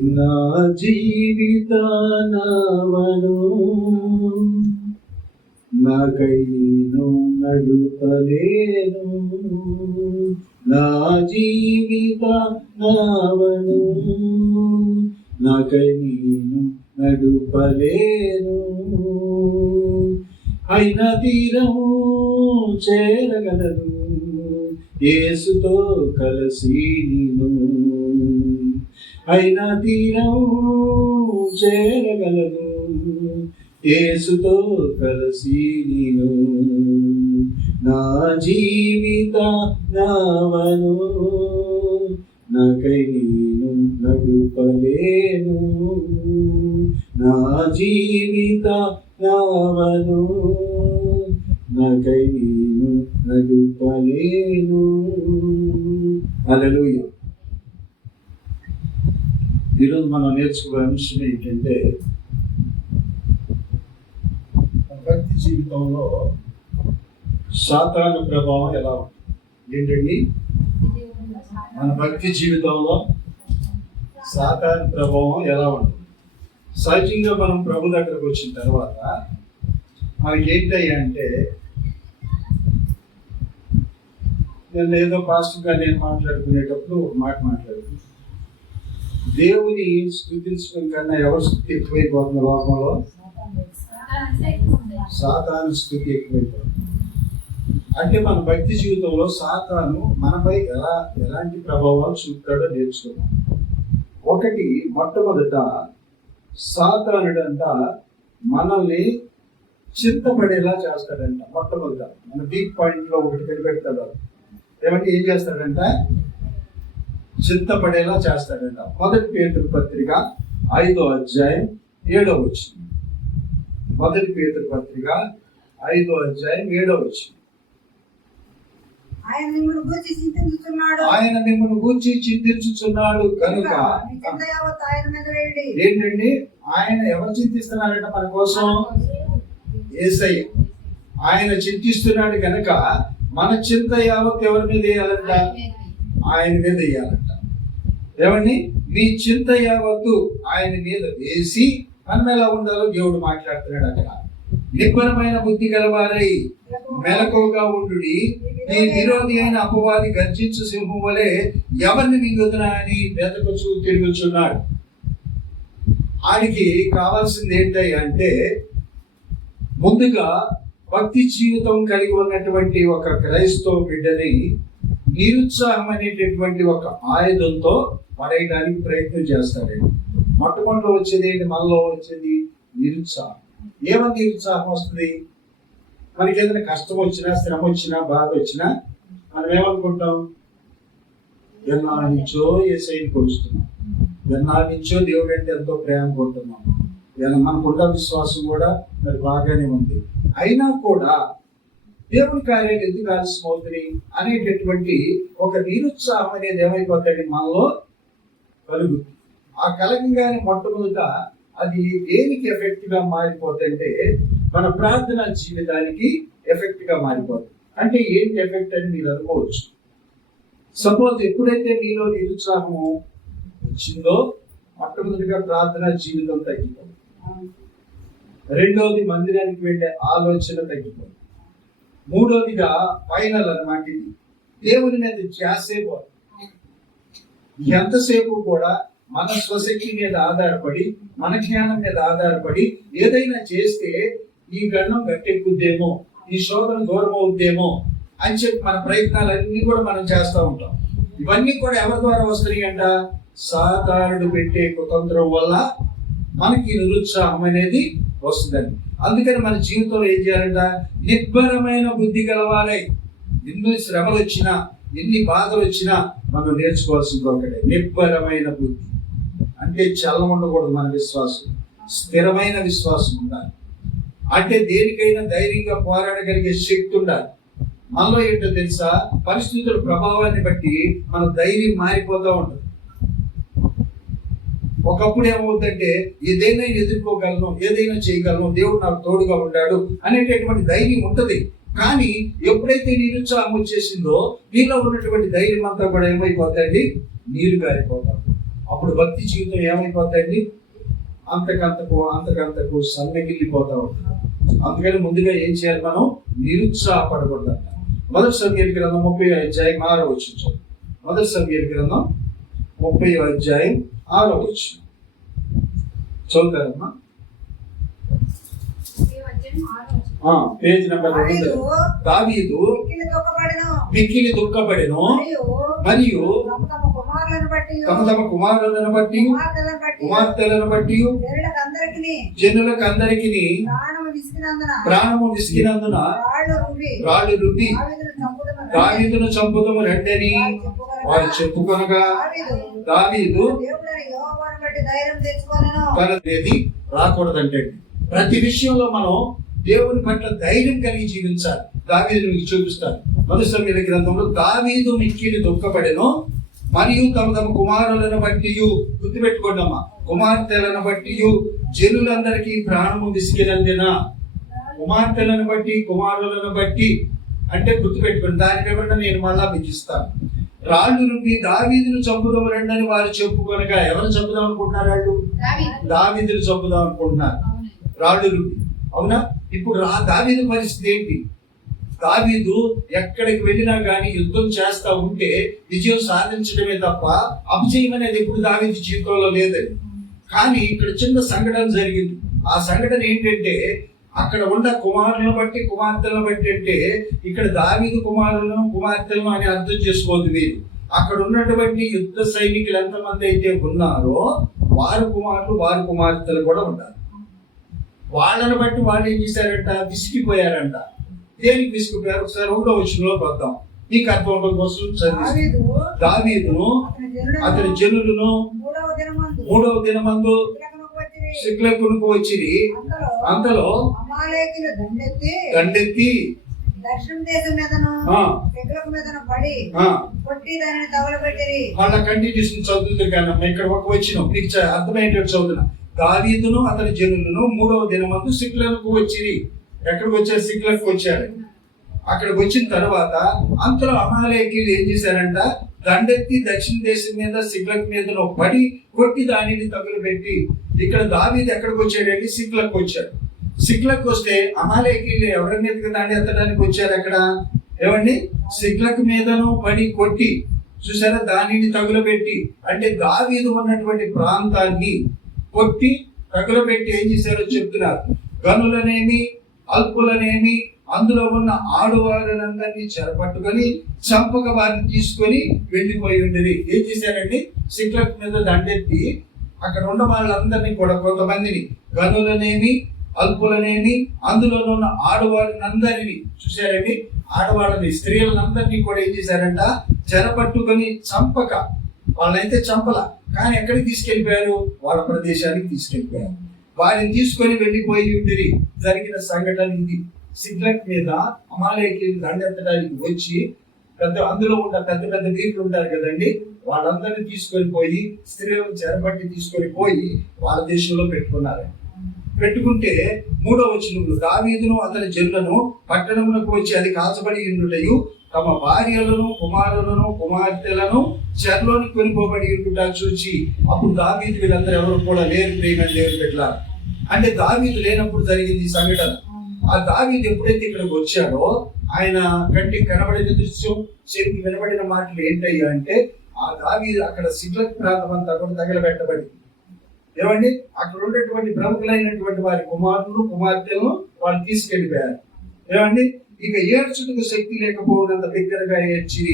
నా జీవిత నావను నాకై నేను నడుపలేను. నా జీవిత నావను నాకై నేను నడుపలేను. అయిన తీరము చేరగలదు యేసుతో కలిసి నేను. అయిన తీరము చేరగలదు యేసుతో కలిసి నేను. నా జీవిత నావను నాకై నేను నడుపలేను. నా జీవిత నావను నాకై నేను నడుపలేను. హల్లెలూయా. ఈరోజు మనం నేర్చుకునే అంశం ఏంటంటే, భక్తి జీవితంలో సాతాను ప్రభావం ఎలా ఉంటుంది. ఏంటండి? మన భక్తి జీవితంలో సాతాను ప్రభావం ఎలా ఉంటుంది. సహజంగా మనం ప్రభు దగ్గరకు వచ్చిన తర్వాత మనకి ఏంటయ్యా అంటే, నేను ఏదో పాస్టర్గా నేను మాట్లాడుకునేటప్పుడు ఒక మాట మాట్లాడుతున్నాను. దేవుని స్తుతించడం కన్నా ఎవరు స్తుతి ఎక్కువైపోతుంది లోకంలో? సాతాను స్తుతి ఎక్కువైపోతుంది. అంటే మన భక్తి జీవితంలో సాతాను మనపై ఎలాంటి ప్రభావాలు చూపుతాడో నేర్చుకున్నాం. ఒకటి, మొట్టమొదట సాతానుడంట మనల్ని చింతపడేలా చేస్తాడంట. మొట్టమొదట మన వీక్ పాయింట్లో ఒకటి కనిపెడతాడు. ఏమంటే ఏం చేస్తాడంట? చింతపడేలా చేస్తాడంట. 1 పేతురు పత్రిక 5వ అధ్యాయం 7వ వచనం. 1 పేతురు పత్రిక 5వ అధ్యాయం 7వ వచనం. ఆయన మిమ్మల్ని గూర్చి చింతించుచున్నాడు కనుక. ఏంటండి? ఆయన ఎవరు చింతిస్తున్నారట మన కోసం? యేసయ్య. ఆయన చింతిస్తున్నాడు కనుక మన చింత యావత్ ఎవరి మీద వేయాలంట? ఆయన మీద వేయాలంట. ఏమండి? మీ చింత యావత్తు ఆయన మీద వేసి మనం ఎలా ఉండాలో దేవుడు మాట్లాడుతున్నాడు అక్కడ. నిబ్బరమైన బుద్ధి గలవారై మెలకువగా ఉండుడి. నీ విరోధి అయిన అపవాది గర్జించు సింహం వలె ఎవరిని మింగుతున్నా అని వెతకుచూ తిరుగుచున్నాడు. ఆయనకి కావాల్సింది ఏంటి అంటే, ముందుగా భక్తి జీవితం కలిగి ఉన్నటువంటి ఒక క్రైస్తవ బిడ్డని నిరుత్సాహం అనేటటువంటి ఒక ఆయుధంతో పడేయడానికి ప్రయత్నం చేస్తాడండి. మొట్టమొదటిలో వచ్చేది ఏంటి? మనలో వచ్చేది నిరుత్సాహం. ఏమని నిరుత్సాహం వస్తుంది? మనకి ఏదైనా కష్టం వచ్చినా, శ్రమ వచ్చినా, బాధ వచ్చినా మనం ఏమనుకుంటాం? ఎన్నాళ్ళ నుంచో యేసయ్యని కొలుస్తున్నాం, ఎన్నాళ్ళ నుంచో దేవుడు అంటే ఎంతో ప్రేమ కొంటున్నాం, మనకున్న విశ్వాసం కూడా మరి బాగానే ఉంది. అయినా కూడా దేవుని కార్యాలు ఎందుకు ఆలస్యం అవుతుంది అనేటటువంటి ఒక నిరుత్సాహం అనేది ఏమైపోతుంది? మనలో కలుగుతుంది. ఆ కలగంగానే మొట్టమొదట అది దేనికి ఎఫెక్ట్ గా మారిపోతుందంటే, మన ప్రార్థనా జీవితానికి ఎఫెక్ట్ గా మారిపోతుంది. అంటే ఏంటి ఎఫెక్ట్ అని మీరు అనుకోవచ్చు. సపోజ్ ఎప్పుడైతే మీలో నిరుత్సాహము వచ్చిందో, మొట్టమొదటిగా ప్రార్థనా జీవితం తగ్గిపోతుంది. రెండోది మందిరానికి వెళ్ళే ఆలోచన తగ్గిపోతుంది. మూడోదిగా ఫైనల్ అన్నమాట, ఇది దేవుని మీద ధ్యాసే పోతుంది. ఎంతసేపు కూడా మన స్వశక్తి మీద ఆధారపడి, మన జ్ఞానం మీద ఆధారపడి ఏదైనా చేస్తే ఈ గండం గట్టెక్కుద్దేమో, ఈ శోధన దూరం అవుద్దేమో అని చెప్పి మన ప్రయత్నాలన్నీ కూడా మనం చేస్తూ ఉంటాం. ఇవన్నీ కూడా ఎవరి ద్వారా వస్తున్నాయి అంట? సాతానుడు పెట్టే కుతంత్రం వల్ల మనకి నిరుత్సాహం అనేది వస్తుందండి. అందుకని మన జీవితంలో ఏం చేయాలంట? నిబ్బరమైన బుద్ధి గలవారై. ఎన్ని శ్రమలు వచ్చినా, ఎన్ని బాధలు వచ్చినా మనం నేర్చుకోవాల్సింది ఒకటే, నిబ్బరమైన బుద్ధి. అంటే చలనం ఉండకూడదు. మన విశ్వాసం స్థిరమైన విశ్వాసం ఉండాలి. అంటే దేనికైనా ధైర్యంగా పోరాడగలిగే శక్తి ఉండాలి. మనలో ఏంటో తెలుసా? పరిస్థితుల ప్రభావాన్ని బట్టి మన ధైర్యం మారిపోతూ ఉంటుంది. ఒకప్పుడు ఏమవుతుందంటే, ఏదైనా ఎదుర్కోగలను, ఏదైనా చేయగలను, దేవుడు నాకు తోడుగా ఉంటాడు అనేటటువంటి ధైర్యం ఉంటుంది. కానీ ఎప్పుడైతే నిరుత్సాహం వచ్చేసిందో, నీలో ఉన్నటువంటి ధైర్యం అంతా కూడా ఏమైపోతాయండి? నీరు గారిపోతాం. అప్పుడు భక్తి జీవితం ఏమైపోతాయండి? అంతకంతకు సన్నగిల్లిపోతా ఉంటుంది. అందుకని ముందుగా ఏం చేయాలి? మనం నిరుత్సాహపడకూడదు. మొదటి సమూయేలు గ్రంథం 30వ అధ్యాయం 6వ వచనం. మొదటి సమూయేలు గ్రంథం 30వ అధ్యాయం 6వ వచనం చదువుతారమ్మా. Page number 2. దావీదు మిక్కిలి దుఃఖపడెను మరియు తమ తమ కుమారులను బట్టి కుమార్తెలను బట్టి జనులకందరికి ప్రాణము విసికినందున రాళ్ళు రుబ్బి దావీదును చంపుదము రండని వారు చెప్పుకొనగా దావీదు తనది రాకూడదంటే ప్రతి విషయంలో మనం దేవుని పట్ల ధైర్యం కలిగి జీవించాలి. దావీదు మీకు చూపిస్తాను. మొదటి సమూయేలు గ్రంథంలో దావీదు మిక్కిలి దుఃఖపడెను మరియు తమ తమ కుమారులను బట్టి, గుర్తుపెట్టుకోండమ్మా, కుమార్తెలను బట్టి జనులందరికీ ప్రాణము విసిగినందున. కుమార్తెలను బట్టి కుమారులను బట్టి అంటే గుర్తుపెట్టుకోండి. దాని వివరణ నేను మళ్ళా మీకు ఇస్తాను. రాళ్ళు రుబ్బి దావీదును చంపుదాం రండని వారు చెప్పుకొనగా. ఎవరు చంపుదాం అనుకుంటున్నారు? వాళ్ళు దావీదును చంపుదాం అనుకుంటున్నారు, రాళ్ళు రుబ్బి. అవునా? ఇప్పుడు దావీదు పరిస్థితి ఏంటి? దావీదు ఎక్కడికి వెళ్ళినా కానీ యుద్ధం చేస్తా ఉంటే విజయం సాధించడమే తప్ప అపజయం అనేది ఎప్పుడు దావీదు జీవితంలో లేదని. కానీ ఇక్కడ చిన్న సంఘటన జరిగింది. ఆ సంఘటన ఏంటంటే అక్కడ ఉన్న కుమారులను బట్టి కుమార్తెలను బట్టి అంటే ఇక్కడ దావీదు కుమారులను కుమార్తెలను అని అర్థం చేసుకోవద్దు మీరు. అక్కడ ఉన్నటువంటి యుద్ధ సైనికులు ఎంతమంది అయితే ఉన్నారో వారి కుమారులు వారి కుమార్తెలు కూడా ఉన్నారు. వాళ్ళని బట్టి వాళ్ళు ఏం చేశారంట? విసిగిపోయారంట. దేనికి విసిగిపోయారు? ఒకసారి 1వ వచనంలో వద్దాం, మీకు అర్థం అవడం కోసం చదివి. దావీదును అతని జనులను 3వ దినమందు సిక్లగునకు వచ్చిరి. అంతలో దండెత్తి వాళ్ళ కంటిన్యూషన్ చదువుతుంది కానీ ఇక్కడ ఒక వచ్చిన మీకు అర్థమయ్యేటట్టు చదువుతున్నా. దావీదును అతని జనులను 3వ దినమందు సిక్లగునకు వచ్చిరి. ఎక్కడికి వచ్చారు? సిక్లకు వచ్చారు. అక్కడికి వచ్చిన తర్వాత అంతలో అమాలేకీయులు ఏం చేశారంట? దండెత్తి దక్షిణ దేశం మీద సిక్లక్ మీద పడి కొట్టి దానిని తగులుబెట్టి. ఇక్కడ దావీదు ఎక్కడికి వచ్చాడండి? సిక్లకు వచ్చాడు. సిక్లకు వస్తే అమాలేకీయులు ఎవరి మీదకి దాడి ఎత్తడానికి వచ్చారు? అక్కడ ఏమండి? సిక్లక్ మీదను పడి కొట్టి, చూసారా, దానిని తగులుబెట్టి. అంటే దావీదు ఉన్నటువంటి ప్రాంతాన్ని కొట్టి తగులుబెట్టి ఏం చేశారో చెప్తున్నారు. గనులనేమి అల్పులనేమి అందులో ఉన్న ఆడువారినందరినీ చెరపట్టుకొని చంపక వారిని తీసుకొని వెళ్ళిపోయి ఉండేది. ఏం చేశారండి? సిక్లక్ మీద దండెత్తి అక్కడ ఉన్న వాళ్ళందరినీ కూడా, కొంతమందిని గనులనేమి అల్పులనేమి అందులో ఉన్న ఆడవాళ్ళనందరినీ, చూశారండి, ఆడవాళ్ళని స్త్రీలందరినీ కూడా ఏం చేశారంట? చెరపట్టుకొని చంపక. వాళ్ళైతే చంపల, కానీ ఎక్కడికి తీసుకెళ్ళిపోయారు? వాళ్ళ ప్రదేశానికి తీసుకెళ్ళిపోయారు. వారిని తీసుకొని వెళ్ళిపోయి ఉండిరి. జరిగిన సంఘటన ఇది. సిక్లక్ మీద అమాలేకీయులు దండెత్తడానికి వచ్చి అందులో ఉన్న పెద్ద పెద్ద వీరులు ఉంటారు కదండి, వాళ్ళందరినీ తీసుకొని పోయి స్త్రీలను చెరబట్టి తీసుకొని పోయి వాళ్ళ దేశంలో పెట్టుకున్నారు. పెట్టుకుంటే 3వ వచనంలో దావీదును అతని జనులను పట్టణమునకు వచ్చి అది కాల్చబడి ఉండుటయు తమ భార్యలను కుమారులను కుమార్తెలను చెరలోని కొనిపోబడి ఉండుట చూచి. అప్పుడు దావీదు వీళ్ళందరూ ఎవరు కూడా లేరు, ప్రేమని లేరు పెట్టారు. అంటే దావీదు లేనప్పుడు జరిగింది ఈ సంఘటన. ఆ దావీదు ఎప్పుడైతే ఇక్కడికి వచ్చాడో ఆయన కంటికి కనబడిన దృశ్యం, చెవికి వినబడిన మాటలు ఏంటయ్యా అంటే ఆ దావీదు అక్కడ సిక్లక్ ప్రాంతం అంతా కూడా తగలబెట్టబడి, ఏమండి, అక్కడ ఉన్నటువంటి ప్రముఖులైనటువంటి వారి కుమారులు కుమార్తెలను వాళ్ళు తీసుకెళ్ళిపోయారు. ఏమండి, ఇక ఏడ్చుటకు శక్తి లేకపోయినంత దగ్గరగా ఏడ్చి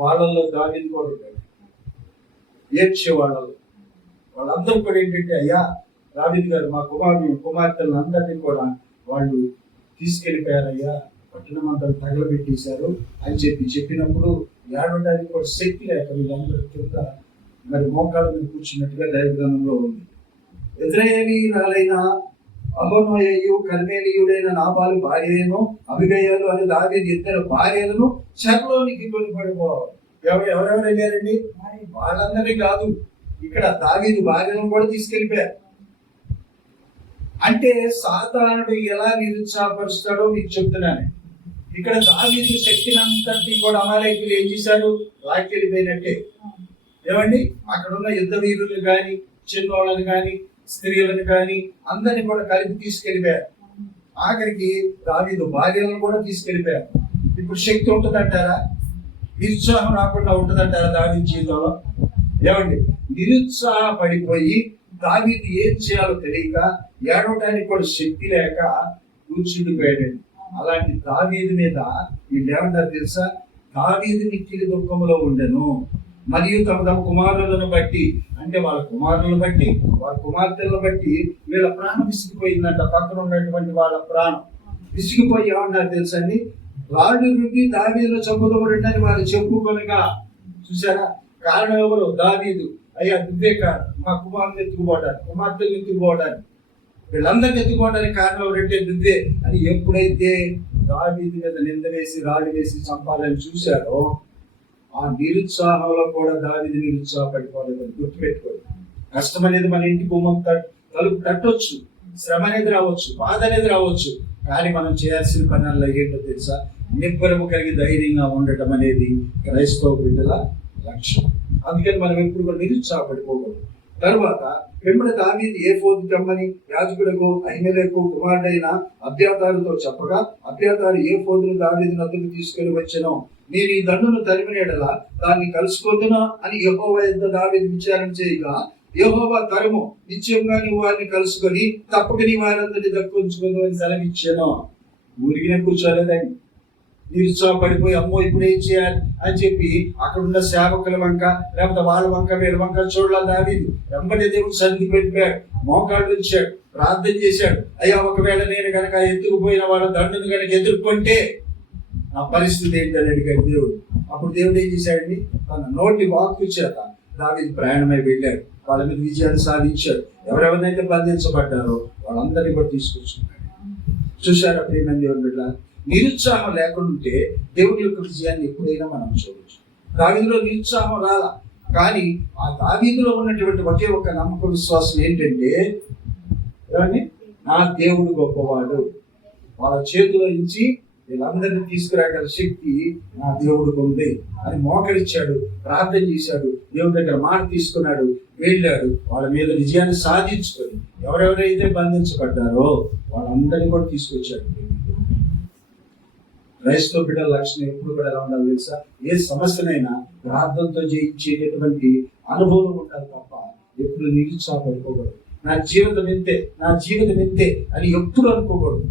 వాళ్ళల్లో దావీదు కూడా ఉంటాడు. ఏడ్చే వాళ్ళందరూ కూడా ఏంటంటే, అయ్యా దావీదు గారు మా కుమార్తెలను అందరినీ కూడా వాళ్ళు తీసుకెళ్ళిపోయారయ్యా, పట్టణం అంతా తగలబెట్టేశారు అని చెప్పినప్పుడు ఏడవడానికి కూడా శక్తి లేక వీళ్ళందరూ కింద మరి మోకాళ్ళ మీద కూర్చున్నట్టుగా దైవగ్రంథంలో ఉంది. ఇశ్రాయేలీయులైన అహరోనీయు కర్మేలీయుడైన నాబాలు భార్యను అబిగయలు అని దావీదు ఇద్దరు భార్యలను చెరలోనికి కొనిపడిపోవాలి. ఎవరెవరు వెళ్ళారండి? వాళ్ళందరినీ కాదు, ఇక్కడ దావీదు భార్యలను కూడా తీసుకెళ్ళిపోయారు. అంటే సాతానుడు ఎలా నిరుత్సాహపరుస్తాడో మీకు చెప్తున్నాను. ఇక్కడ దావీదు శక్తిని అంతటి కూడా అమాలేకీయులు ఏం చేశారు? లాక్కెళ్ళిపోయినట్టే. ఏమండి అక్కడ ఉన్న యుద్ధ వీరులు కానీ, చిన్నోళ్ళని కానీ, స్త్రీలను కానీ అందరిని కూడా కలిపి తీసుకెళ్ళిపోయారు. ఆఖరికి దావీదు భార్యలను కూడా తీసుకెళ్ళిపోయారు. ఇప్పుడు శక్తి ఉంటుందంటారా? నిరుత్సాహం రాకుండా ఉంటుందంటారా దావీదు జీవితంలో? ఏమండి నిరుత్సాహపడిపోయి దావీదు ఏం చేయాలో తెలియక ఏడవడానికి కూడా శక్తి లేక కూర్చుండిపోయాడండి. అలాంటి దావీదు మీద వీళ్ళు ఏమంటారు తెలుసా? దావీదు మిక్కిలి దుఃఖంలో ఉండెను, మరియు తమ తమ కుమారులను బట్టి, అంటే వాళ్ళ కుమారులను బట్టి, వాళ్ళ కుమార్తెలను బట్టి వీళ్ళ ప్రాణం విసిగిపోయిందంట. పక్కన ఉన్నటువంటి వాళ్ళ ప్రాణం విసిగిపోయి ఏమన్నారు తెలుసా అండి? రాళ్ళు రుద్ది దావీదును చంపుదోడని వాళ్ళు చెప్పుకొనగా. చూసారా? కారణం ఎవరు? దావీదు. అయ్యా నువ్వే కాదు, మా కుమారుని ఎత్తుకుపోవడానికి, కుమార్తెలు ఎత్తుకుపోవడానికి, వీళ్ళందరినీ ఎత్తుకోవడానికి కారణం ఎవరంటే నువ్వే అని ఎప్పుడైతే దావీదు మీద నింద వేసి రాళ్ళు వేసి చంపాలని చూశారో, ఆ నిరుత్సాహంలో కూడా దావీదు నిరుత్సాహపడిపోలేదని గుర్తుపెట్టుకోండి. కష్టం అనేది మన ఇంటి గుమ్మం తలుపు తట్టొచ్చు, శ్రమ అనేది రావచ్చు, బాధ అనేది రావచ్చు, కానీ మనం చేయాల్సిన పనుల్లో ఏంటో తెలుసా? నిబ్బరము కలిగి ధైర్యంగా ఉండటం అనేది క్రైస్తవ బిడ్డల లక్ష్యం. అందుకని మనం ఎప్పుడు కూడా నిరుత్సాహపడిపోకూడదు. తర్వాత వెంబడి దావీదు ఏఫోదు తెమ్మని యాజకులకు అహిమెలెకు కుమారుడైన అబ్యాతారుతో చెప్పగా, అబ్యాతారు ఏఫోదును దావీదు నద్దుకు తీసుకెళ్లి వచ్చెను. నేను ఈ దండును తరిమిన యెడల దాన్ని కలుసుకొందునా అని యెహోవా యొద్ద దావీదు విచారణ చేయగా, యెహోవా తరుము, నిశ్చయంగా నీవు వారిని కలుసుకొని తప్పక నీ వారందరినీ దక్కించుకుందు అని సెలవిచ్చాను. ఊరికినే కూర్చోలేదండి. నిరుత్సాహపడిపోయి అమ్మో ఇప్పుడు ఏం చేయాలి అని చెప్పి అక్కడున్న సేవకుల వంక లేకపోతే వాళ్ళ వంక వీళ్ళ వంక చూడాలి. దావీదు వెంబడి దేవుడు సన్నిధి పెట్టాడు, మోకాళ్ళు వచ్చాడు, ప్రార్థన చేశాడు. అయ్యా ఒకవేళ నేను కనుక ఎత్తుకుపోయిన వాళ్ళ దండును కనుక ఎదుర్కొంటే నా పరిస్థితి ఏంటని అడిగాడు దేవుడు. అప్పుడు దేవుడు ఏం చేశాడండి? తన నోటి వాక్కు చేత దావీదు ప్రయాణమై వెళ్ళాడు, వాళ్ళ మీద విజయాన్ని సాధించాడు. ఎవరెవరినైతే బంధించబడ్డారో వాళ్ళందరినీ కూడా తీసుకొచ్చుకున్నాడు. చూశారా ప్రియమైన దేవుని బిడ్డ? నిరుత్సాహం లేకుంటే దేవుని యొక్క విజయాన్ని ఎప్పుడైనా మనం చూడవచ్చు. దావీదులో నిరుత్సాహం రాలా, కానీ ఆ దావీదులో ఉన్నటువంటి ఒకే ఒక నమ్మక విశ్వాసం ఏంటంటే, నా దేవుడు గొప్పవాడు, వాళ్ళ చేతిలో నుంచి వీళ్ళందరినీ తీసుకురాగల శక్తి నా దేవుడికి ఉంది అని మోకరిచ్చాడు, ప్రార్థన చేశాడు, దేవుడి దగ్గర మాట తీసుకున్నాడు, వెళ్ళాడు, వాళ్ళ మీద విజయాన్ని సాధించుకొని ఎవరెవరైతే బంధించబడ్డారో వాళ్ళందరినీ కూడా తీసుకొచ్చాడు. క్రైస్తవ బిడ్డల లక్షణం ఎప్పుడు కూడా ఎలా ఉండాలి తెలుసా? ఏ సమస్యనైనా ప్రార్థనతో జయించేటటువంటి అనుభవం ఉండాలి తప్ప ఎప్పుడు నిరుత్సాహపడిపోకూడదు. నా జీవితం ఇంతే అని ఎప్పుడు అనుకోకూడదు.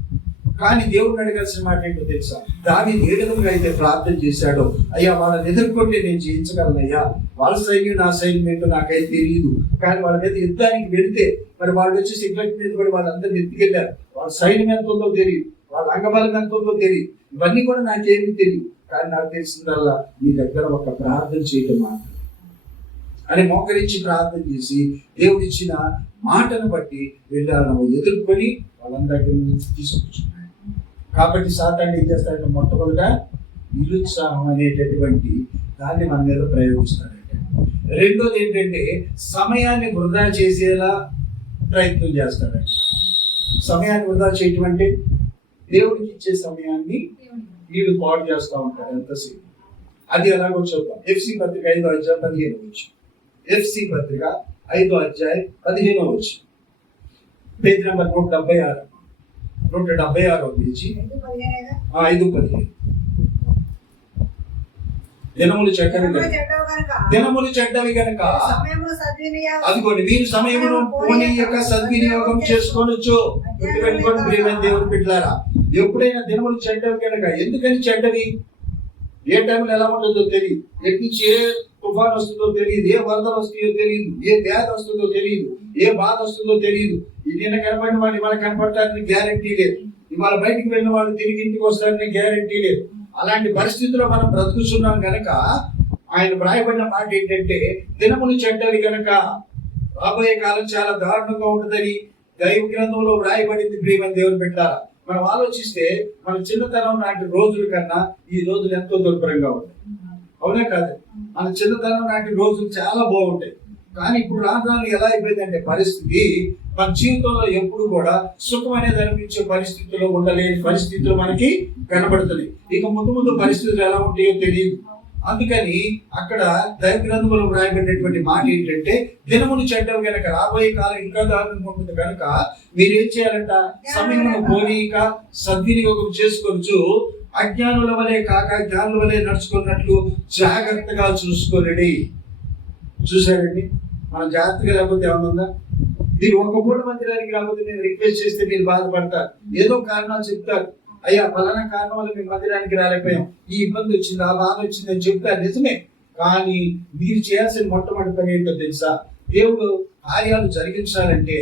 కానీ దేవుడిని అడగాల్సిన మాట ఏంటో తెలుసా? దావీదు ఏ విధంగా అయితే ప్రార్థన చేశాడో, అయ్యా వాళ్ళని ఎదుర్కొంటే నేను జయించగలనయ్యా, వాళ్ళ సైన్యం నా సైన్యం ఏంటో నాకైతే తెలియదు, కానీ వాళ్ళ మీద యుద్ధానికి వెళితే మరి వాళ్ళు వచ్చి సిగ్లెట్ మీద కూడా వాళ్ళందరినీ ఎత్తుకెళ్ళారు, వాళ్ళ సైన్యం ఎంత ఉందో తెలియదు, వాళ్ళ అంగబలం ఎంత ఉందో తెలియదు, ఇవన్నీ కూడా నాకేమీ తెలియదు, కానీ నాకు తెలిసిందల్లా నీ దగ్గర ఒక ప్రార్థన చేయటం మాట అని మోకరించి ప్రార్థన చేసి దేవుడిచ్చిన మాటను బట్టి వెళ్ళాలను ఎదుర్కొని వాళ్ళందరినీ తీసుకొచ్చున్నాడు. కాబట్టి సాతాను ఏం చేస్తాడంటే మొట్టమొదట నిరుత్సాహం అనేటటువంటి దాన్ని మన మీద ప్రయోగిస్తాడంటే. రెండోది ఏంటంటే సమయాన్ని వృధా చేసేలా ప్రయత్నం చేస్తాడంటే. సమయాన్ని వృధా చేయటం అంటే దేవుడికి ఇచ్చే సమయాన్ని వీడు పాడు చేస్తూ ఉంటాడు ఎంతసేపు. అది ఎలాగో చూద్దాం. ఎఫ్సి పత్రిక 5వ అధ్యాయం 15వ వచనం. ఎఫ్సి పత్రిక 5వ అధ్యాయం 15వ వచనం. Page number 176 page 5:15. దినములు చెడ్డవి గనక అదిగోండి మీరు సమయమును పోనీయక సద్వినియోగం చేసుకోవచ్చు. గుర్తుపెట్టుకోండి ప్రియమైన దేవుని బిడ్డలారా, ఎప్పుడైనా దినములు చెడ్డవి కనుక. ఎందుకని చెడ్డవి? ఏ టైంలో ఎలా ఉంటుందో తెలియదు, ఎటు నుంచి ఏ తుఫాన్ వస్తుందో తెలియదు, ఏ వరదలు వస్తుందో తెలియదు, ఏ వ్యాధి వస్తుందో తెలియదు, ఏ బాధ వస్తుందో తెలియదు. నిన్న కనపడిన వాళ్ళు ఇవాళ కనపడటానికి గ్యారంటీ లేదు, ఇవాళ బయటికి వెళ్ళిన వాళ్ళు తిరిగి ఇంటికి వస్తారని గ్యారంటీ లేదు. అలాంటి పరిస్థితుల్లో మనం బ్రతుకుతున్నాం కనుక ఆయన వ్రాయబడిన మాట ఏంటంటే దినములు చెడ్డవి కనుక రాబోయే కాలం చాలా దారుణంగా ఉంటుందని దైవ గ్రంథంలో వ్రాయబడింది. ప్రియమైన దేవుని బిడ్డలారా, మనం ఆలోచిస్తే మన చిన్నతనం నాటి రోజుల కన్నా ఈ రోజులు ఎంతో దుర్భరంగా ఉంటాయి. అవునా కాదు? మన చిన్నతనం నాటి రోజులు చాలా బాగుంటాయి. కానీ ఇప్పుడు రాను ఎలా అయిపోయిందంటే పరిస్థితి మన జీవితంలో ఎప్పుడు కూడా సుఖం అనేది అనిపించే పరిస్థితుల్లో ఉండలేని పరిస్థితులు మనకి కనబడుతుంది. ఇక ముందు పరిస్థితులు ఎలా ఉంటాయో తెలియదు. అందుకని అక్కడ దైవ గ్రంథంలో వ్రాయబడినటువంటి మాట ఏంటంటే, దినమును చెడ్డవి గనక రాబోయే కాలం ఇంకా దారుణంగా ఉంటుంది కనుక మీరేం చేయాలంట, సమయమును పోనీక సద్వినియోగం చేసుకొచ్చు అజ్ఞానుల వలె కాక జ్ఞానుల వలె నడుచుకున్నట్లు జాగ్రత్తగా చూసుకోనండి. చూసారండి, మనం జాగ్రత్తగా లేకపోతే ఏమన్నా, మీరు ఒక పూట మందిరానికి రాకపోతే నేను రిక్వెస్ట్ చేస్తే మీరు బాధపడతారు, ఏదో కారణాలు చెప్తారు, అయ్యా ఫలానా కారణం వల్ల మేము మందిరానికి రాలేకపోయాం, ఈ ఇబ్బంది వచ్చింది, ఆ బాధ వచ్చింది అని చెప్తారు, నిజమే. కానీ మీరు చేయాల్సిన మొట్టమొదటి పని ఏంటో తెలుసా? దేవుడు కార్యాలు జరిగించాలంటే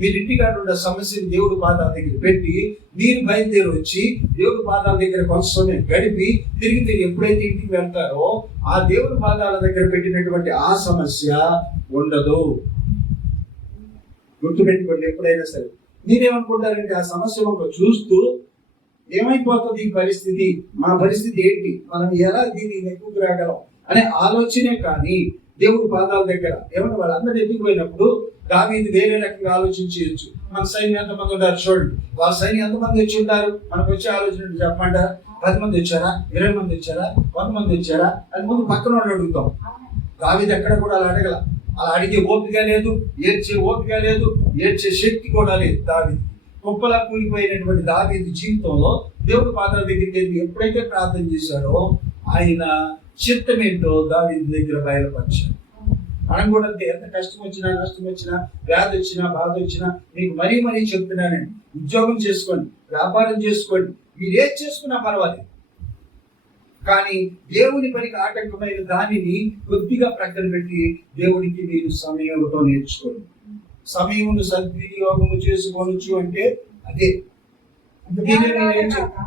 మీరు ఇంటికాడ ఉన్న సమస్యని దేవుడు పాదాల దగ్గర పెట్టి మీరు బయలుదేరి వచ్చి దేవుడి పాదాల దగ్గర కొంత సమయం గడిపి తిరిగి మీరు ఎప్పుడైతే ఇంటికి వెళ్తారో ఆ దేవుడి పాదాల దగ్గర పెట్టినటువంటి ఆ సమస్య ఉండదు. గుర్తుపెట్టుకోండి, ఎప్పుడైనా సరే మీరేమనుకుంటారంటే ఆ సమస్య ఒక చూస్తూ ఏమైపోతుంది ఈ పరిస్థితి, మన పరిస్థితి ఏంటి, మనం ఎలా దీన్ని నెక్కుకు రాగలం అనే ఆలోచనే కానీ దేవుడి పాదాల దగ్గర ఏమన్నా వాళ్ళందరూ ఎత్తుకుపోయినప్పుడు దావీదు వేరే రకంగా ఆలోచించవచ్చు. మన సైన్యం ఎంతమంది ఉంటారు చూడండి, వాళ్ళ సైన్యం ఎంతమంది వచ్చి ఉంటారు, మనకు వచ్చే ఆలోచన చెప్పమంటారా? 10 మంది వచ్చారా, 20 మంది వచ్చారా, 100 మంది వచ్చారా అని ముందు పక్కన వాళ్ళు అడుగుతాం. దావీదు ఎక్కడ కూడా అలా అడగల, అలా అడిగే ఓపిక లేదు, ఏడ్చే ఓపిక లేదు, ఏడ్చే శక్తి కూడా లేదు. దావీదు గొప్పలా కూలిపోయినటువంటి దావీదు జీవితంలో దేవుడి పాదాల దగ్గరికి వెళ్ళి ఎప్పుడైతే ప్రార్థన చేశాడో ఆయన చిత్తం ఏంటో దావీదు దగ్గర బయలుపరిచాడు. మనం కూడా అంతే, ఎంత కష్టం వచ్చినా నష్టం వచ్చినా వ్యాధి వచ్చినా బాధ వచ్చినా మీకు మరీ చెప్తున్నానండి, ఉద్యోగం చేసుకోండి, వ్యాపారం చేసుకోండి, మీరు ఏది చేసుకున్నా పర్వాలేదు, కానీ దేవుని పనికి ఆటంకమైన దానిని కొద్దిగా ప్రక్కన పెట్టి దేవుడికి మీరు సమయం ఇవ్వటం నేర్చుకోండి. సమయమును సద్వినియోగము చేసుకోవచ్చు అంటే అదే.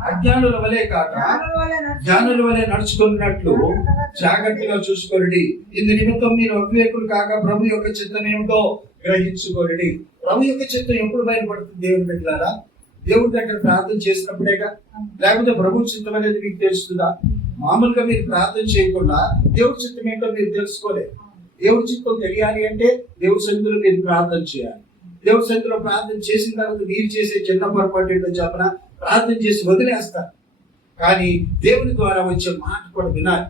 అజ్ఞానుల వలె కాక జ్ఞానుల వలె నడుచుకున్నట్లు జాగ్రత్తగా చూసుకోండి. ఇందు నిమిత్తం మీరు అవివేకులు కాక ప్రభు యొక్క చిత్తం ఏమిటో గ్రహించుకోండి. ప్రభు యొక్క చిత్తం ఎప్పుడు బయటపడుతుంది దేవుని బిడ్డలారా? దేవుడి దగ్గర ప్రార్థన చేసినప్పుడేగా, లేకపోతే ప్రభు చిత్తం అనేది మీకు తెలుస్తుందా? మామూలుగా మీరు ప్రార్థన చేయకుండా దేవుడి చిత్తం ఏంటో మీరు తెలుసుకోలేదు. దేవుడి చిత్తం తెలియాలి అంటే దేవుడి సన్నిధిలో మీరు ప్రార్థన చేయాలి. దేవుడి సన్నిధిలో ప్రార్థన చేసిన తర్వాత మీరు చేసే చిన్న పొరపాటు ఏంటో చెప్పన, ప్రార్థన చేసి వదిలేస్తారు, కానీ దేవుని ద్వారా వచ్చే మాట కూడా వినాలి.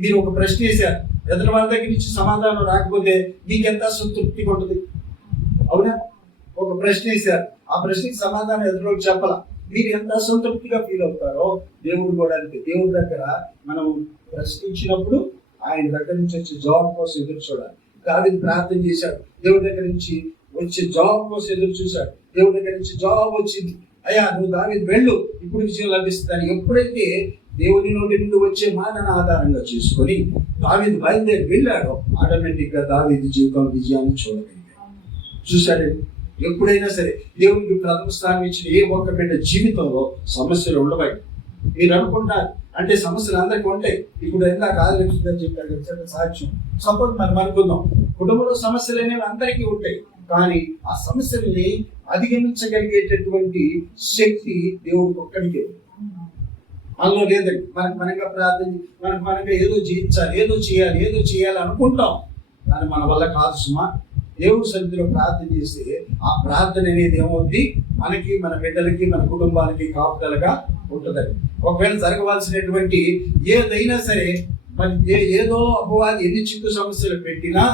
మీరు ఒక ప్రశ్న వేశారు, ఎదుటి వాళ్ళ దగ్గర నుంచి సమాధానం రాకపోతే మీకు ఎంత సంతృప్తిగా ఉంటుంది, అవునా? ఒక ప్రశ్న వేశారు, ఆ ప్రశ్నకి సమాధానం ఎదురులోకి చెప్పాల, మీరు ఎంత అసంతృప్తిగా ఫీల్ అవుతారో దేవుడు కూడా అంతే. దేవుడి దగ్గర మనం ప్రశ్నించినప్పుడు ఆయన దగ్గర నుంచి వచ్చే జవాబు కోసం ఎదురు చూడాలి. దావీదు ప్రార్థన చేశాడు, దేవుడి దగ్గర నుంచి వచ్చే జవాబు కోసం ఎదురు చూశాడు, దేవుడి దగ్గర నుంచి జవాబు వచ్చింది, అయ్యా నువ్వు దావీదు వెళ్ళు, ఇప్పుడు విజయం లభిస్తుంది. ఎప్పుడైతే దేవుని నుండి నుండి వచ్చే మాటను ఆధారంగా చేసుకొని దావీదు బయలుదేరి వెళ్ళాడో ఆటోమేటిక్ గా దావీదు జీవితం విజయాన్ని చూడగలిగాడు. చూశారండి, ఎప్పుడైనా సరే దేవునికి ప్రథమ స్థానం ఇచ్చిన ఏ ఒక్క బిడ్డ జీవితంలో సమస్యలు ఉండవు. మీరు అనుకుంటారు అంటే సమస్యలు అందరికీ ఉంటాయి. ఇప్పుడు ఇందాక ఆలోచిందని చెప్పారు సాక్ష్యం. సపోజ్ మనం అనుకుందాం, కుటుంబంలో సమస్యలు అనేవి అందరికీ ఉంటాయి, కానీ ఆ సమస్యల్ని అధిగమించగలిగేటటువంటి శక్తి దేవుడికి ఒక్కడికే. అందులో లేదండి, మనగా ప్రార్థన, మనగా ఏదో జీవించాలి, ఏదో చేయాలి అనుకుంటాం, కానీ మన వల్ల కాదు సుమా. దేవుడి సన్నిధిలో ప్రార్థన చేస్తే ఆ ప్రార్థన అనేది ఏమవుతుంది, మనకి, మన బిడ్డలకి, మన కుటుంబానికి కాపుదలగా ఉంటుందండి. ఒకవేళ జరగవలసినటువంటి ఏదైనా సరే మరి ఏదో అపవాది ఎన్ని చిక్కు సమస్యలు పెట్టినా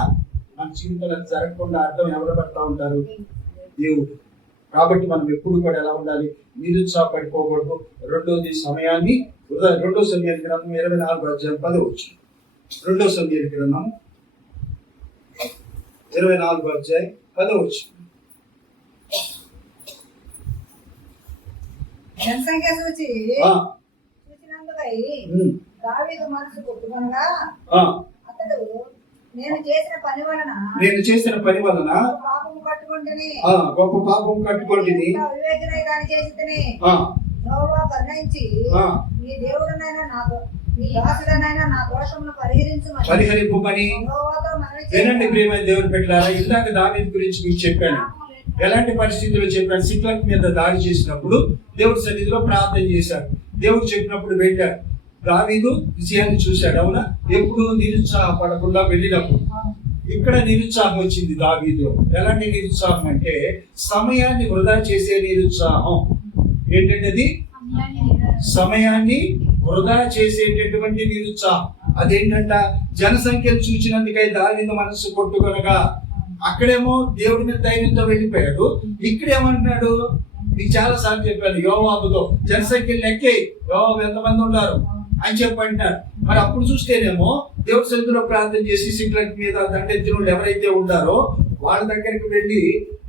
మన జీవితంలో జరగకుండా అర్థం ఎవరు పడతా ఉంటారు? దేవుడు. కాబట్టి మనం ఎప్పుడు కూడా ఎలా ఉండాలి? నిరుత్సాహపడిపోకూడదు. రెండోది సమయాన్ని, 2 సమయాల గ్రంథం 24:10. 2 సమయాల గ్రంథం 24:10. జనసంఖ్య చూచినందుకై దావీదు మనసు కొట్టుకొనగా అతడు నేను చేసిన పని వలన గొప్ప పాపం కట్టుకొంటిని, అవివేకనై దాని చేసితిని. యెహోవా కరుణించి నీ దేవుడనైనా నీ దాసుడనైనా నా దోషమును పరిహరింపుమని. వినండి ప్రియమైన దేవుని బిడ్డలారా, ఇందాక దావీదు గురించి మీకు చెప్పాను. ఎలాంటి పరిస్థితుల్లో చెప్పాను? సిక్లక్ మీద దాడి చేసినప్పుడు దేవుడి సన్నిధిలో ప్రార్థన చేశాడు, దేవుడు చెప్పినప్పుడు వెళ్ళాడు, దావీదు విజయాన్ని చూశాడు, అవునా? ఎప్పుడు నిరుత్సాహపడకుండా వెళ్ళినప్పుడు. ఇక్కడ నిరుత్సాహం వచ్చింది దావీదులో. ఎలాంటి నిరుత్సాహం అంటే సమయాన్ని వృధా చేసే నిరుత్సాహం. ఏంటంటే అది సమయాన్ని వృధా చేసేటటువంటి నిరుత్సాహం. అదేంటంట, జనసంఖ్యను చూచినందుకై దావీదు మనస్సు కొట్టుకొనగా. అక్కడేమో దేవుడి మీద ధైర్యంతో వెళ్ళిపోయాడు, ఇక్కడేమంటున్నాడు, మీకు చాలా సార్లు చెప్పాను, యోవాబుతో జనసంఖ్యలు లెక్కే, యోవాబు ఎంతమంది ఉన్నారు అని చెప్పంటున్నాడు. మరి అప్పుడు చూస్తేనేమో దేవుడి సన్నిధిలో ప్రార్థన చేసి సిగ్లెట్ మీద దండెత్తిన వాళ్ళు ఎవరైతే ఉంటారో వాళ్ళ దగ్గరికి వెళ్ళి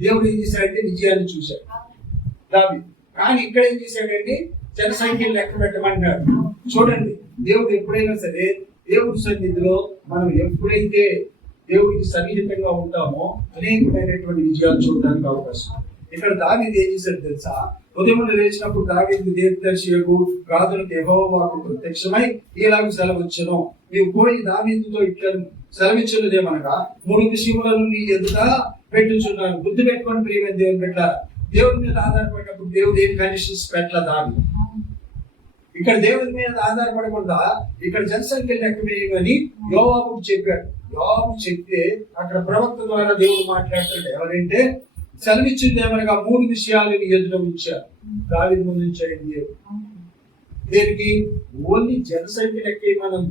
దేవుడు ఏం చేశాడంటే విజయాన్ని చూశాడు దావీదు. కానీ ఇక్కడ ఏం చేశాడంటే జనసంఖ్యలు లెక్క పెట్టమన్నాడు. చూడండి, దేవుడు ఎప్పుడైనా సరే దేవుడి సన్నిధిలో మనం ఎప్పుడైతే దేవుడికి సన్నిహితంగా ఉంటామో అనేకమైనటువంటి విజయాలు చూడడానికి అవకాశం. ఇక్కడ దావీదు ఏం చేశాడు తెలుసా, ఉదయం లేచినప్పుడు దావీదు దీర్ఘదర్శియకు గాదులకు యెహోవా వాక్కు ప్రత్యక్షమై ఇలాగ సెలవిచ్చెను, నీవు పోయి దావీదుతో ఇట్లా సెలవిచ్చినదేమనగా, 3 విషయములను నీ ఎదుట పెట్టుచున్నాను. గుర్తు పెట్టుకొని ప్రియమైన దేవుని పెట్టారు. దేవుడి మీద ఆధారపడినప్పుడు దేవుడు ఏం కండిషన్స్ పెట్టలా దావీదు. ఇక్కడ దేవుడి మీద ఆధారపడకుండా ఇక్కడ జనసంఖ్య లెక్క వేయమని యోవాబుకు చెప్పాడు. యోవాబు చెప్తే అక్కడ ప్రవక్త ద్వారా దేవుడు మాట్లాడుతాడు. ఎవరంటే సెలవిచ్చింది ఏమనగా 3 విషయాలను ఎదుట ఉంచారు. దావీదు ముందు ఉంచాడు దేవుడు. దేనికి? ఓన్లీ జనసంఖ్య లెక్క మనం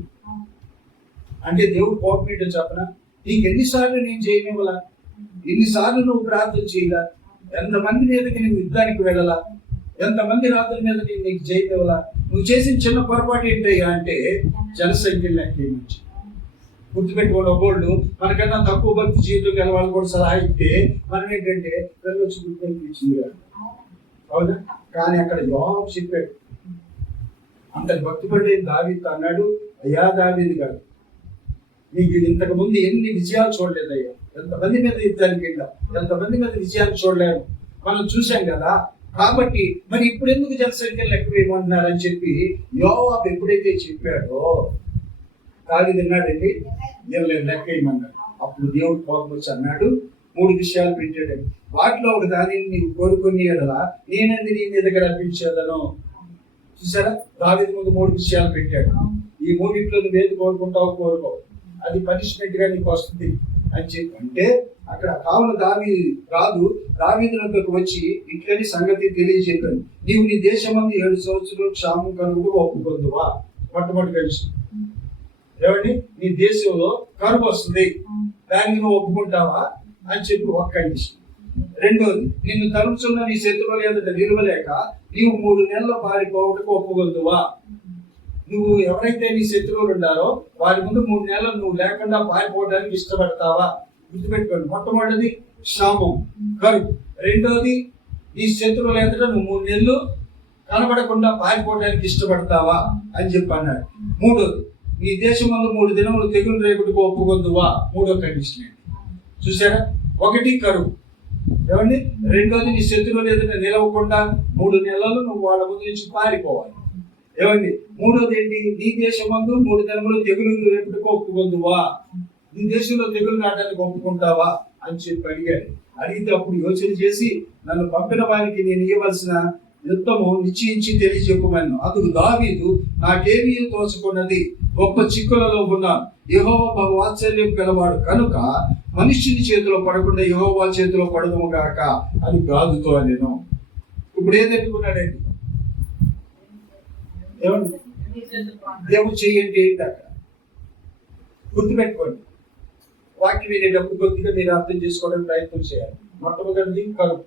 అంటే దేవుడు కోపం ఏంటో చెప్పనా, నీకు ఎన్నిసార్లు నేను చేయనివ్వాలా, ఎన్నిసార్లు నువ్వు ప్రార్థన చేయాలా, ఎంతమంది మీదకి నువ్వు యుద్ధానికి వెళ్ళాలా, ఎంతమంది రాత్రుల మీద నీకు చేయనివ్వాలా, నువ్వు చేసిన చిన్న పొరపాటు ఏంటయ్యా అంటే జనసంఖ్య లెక్క ఏమించి గుర్తుపెట్టుకోండి. ఒకళ్ళు మనకన్నా తక్కువ భక్తి జీవితం గల వాళ్ళు కూడా సలహా ఇస్తే మనం ఏంటంటే వెళ్ళొచ్చి గుర్తుపెట్టించింది కాదు, అవునా? కానీ అక్కడ యోవాబు చెప్పాడు, అంత భక్తి పడే దావీదు అన్నాడు, అయ్యా దావీదు గారు, నీకు ఇంతకు ముందు ఎన్ని విజయాలు చూడలేదయ్యా, ఎంతమంది మీద యుద్ధానికి వెళ్ళాం, ఎంతమంది మీద విజయాలు చూడలేము, మనం చూసాం కదా. కాబట్టి మరి ఇప్పుడు ఎందుకు జనసంఖ్య లెక్క వేయమంటున్నారని చెప్పి యోవాబు ఎప్పుడైతే చెప్పాడో దావీదు అన్నాడండి, లెక్క వేయమన్నాడు. అప్పుడు దేవుడు కోపం వచ్చి అన్నాడు, 3 విషయాలు పెట్టాడు, వాటిలో ఒక దానిని నీవు కోరుకుని ఎడలా నేనంది నీ మీద రప్పించేదను. చూసారా, దావీదు ముందు 3 విషయాలు పెట్టాడు. ఈ 3 నువ్వేది కోరుకుంటావు కోరుకో, అది పనిష్మెంట్ గా నీకు వస్తుంది అని చెప్పి అంటే అక్కడ కావున దావీదునకు వచ్చి ఇట్లని సంగతి తెలియజేశాను, నీవు నీ దేశమందు 7 సంవత్సరాలు క్షామం కలుగు ఒప్పుకొందువా. మొట్టమొదటి విషయం ఏమండి, నీ దేశంలో కరువు వస్తుంది, దానికి నువ్వు ఒప్పుకుంటావా అని చెప్పి ఒక కండిషన్. రెండోది, నిన్ను తరుచున్న నీ శత్రువుల ఎదుట నిలవలేక నీవు 3 నెలల పారిపోవటకు ఒప్పుకొందువా. నువ్వు ఎవరైతే నీ శత్రువులు ఉన్నారో వారి ముందు 3 నెలలు నువ్వు లేకుండా పారిపోవడానికి ఇష్టపడతావా. గుర్తుపెట్టుకోండి, మొట్టమొదటిది క్షామం, కరువు. రెండోది, నీ శత్రువుల ఎదుట నువ్వు 3 నెలలు కనబడకుండా పారిపోవడానికి ఇష్టపడతావా అని చెప్పి అన్నాడు. మూడోది, నీ దేశం ముందు 3 దినములు తెగులు రేపుటకు ఒప్పుకొందువా. 3వ కండిషన్. చూసారా, ఒకటి కరువు, ఏమండి. రెండోది, నీ శత్రువులు ఎదుట నిలవకుండా 3 నెలలు నువ్వు వాళ్ళ ముందు నుంచి పారిపోవాలి, ఏమండి. మూడోది ఏంటి, నీ దేశం ముందు 3 దినములు తెగులు రేపుటకు ఒప్పుకొందువా. నీ దేశంలో తెగులు రావడానికి ఒప్పుకుంటావా అని చెప్పి అడిగాడు. అడిగితే అప్పుడు యోచన చేసి నన్ను పంపిన వారికి నేను ఇవ్వవలసిన యుద్ధము నిశ్చయించి తెలియజెప్పమను. అతడు దావీదు, నాకేమీ తోచుకున్నది, గొప్ప చిక్కులలో ఉన్నాను, యెహోవా వాత్సల్యం గలవాడు కనుక మనుష్యుని చేతిలో పడకుండా యెహోవా చేతిలో పడదుము గాక అని గాదుతో నేను. ఇప్పుడు ఏదెట్టుకున్నాడండి, ఏమండి, దేవుడు చెయ్యండి ఏంటి అక్కడ. గుర్తుపెట్టుకోండి, వాక్యం వినేటప్పుడు కొద్దిగా మీరు అర్థం చేసుకోవడానికి ప్రయత్నం చేయాలి. మొట్టమొదటిది కరువు,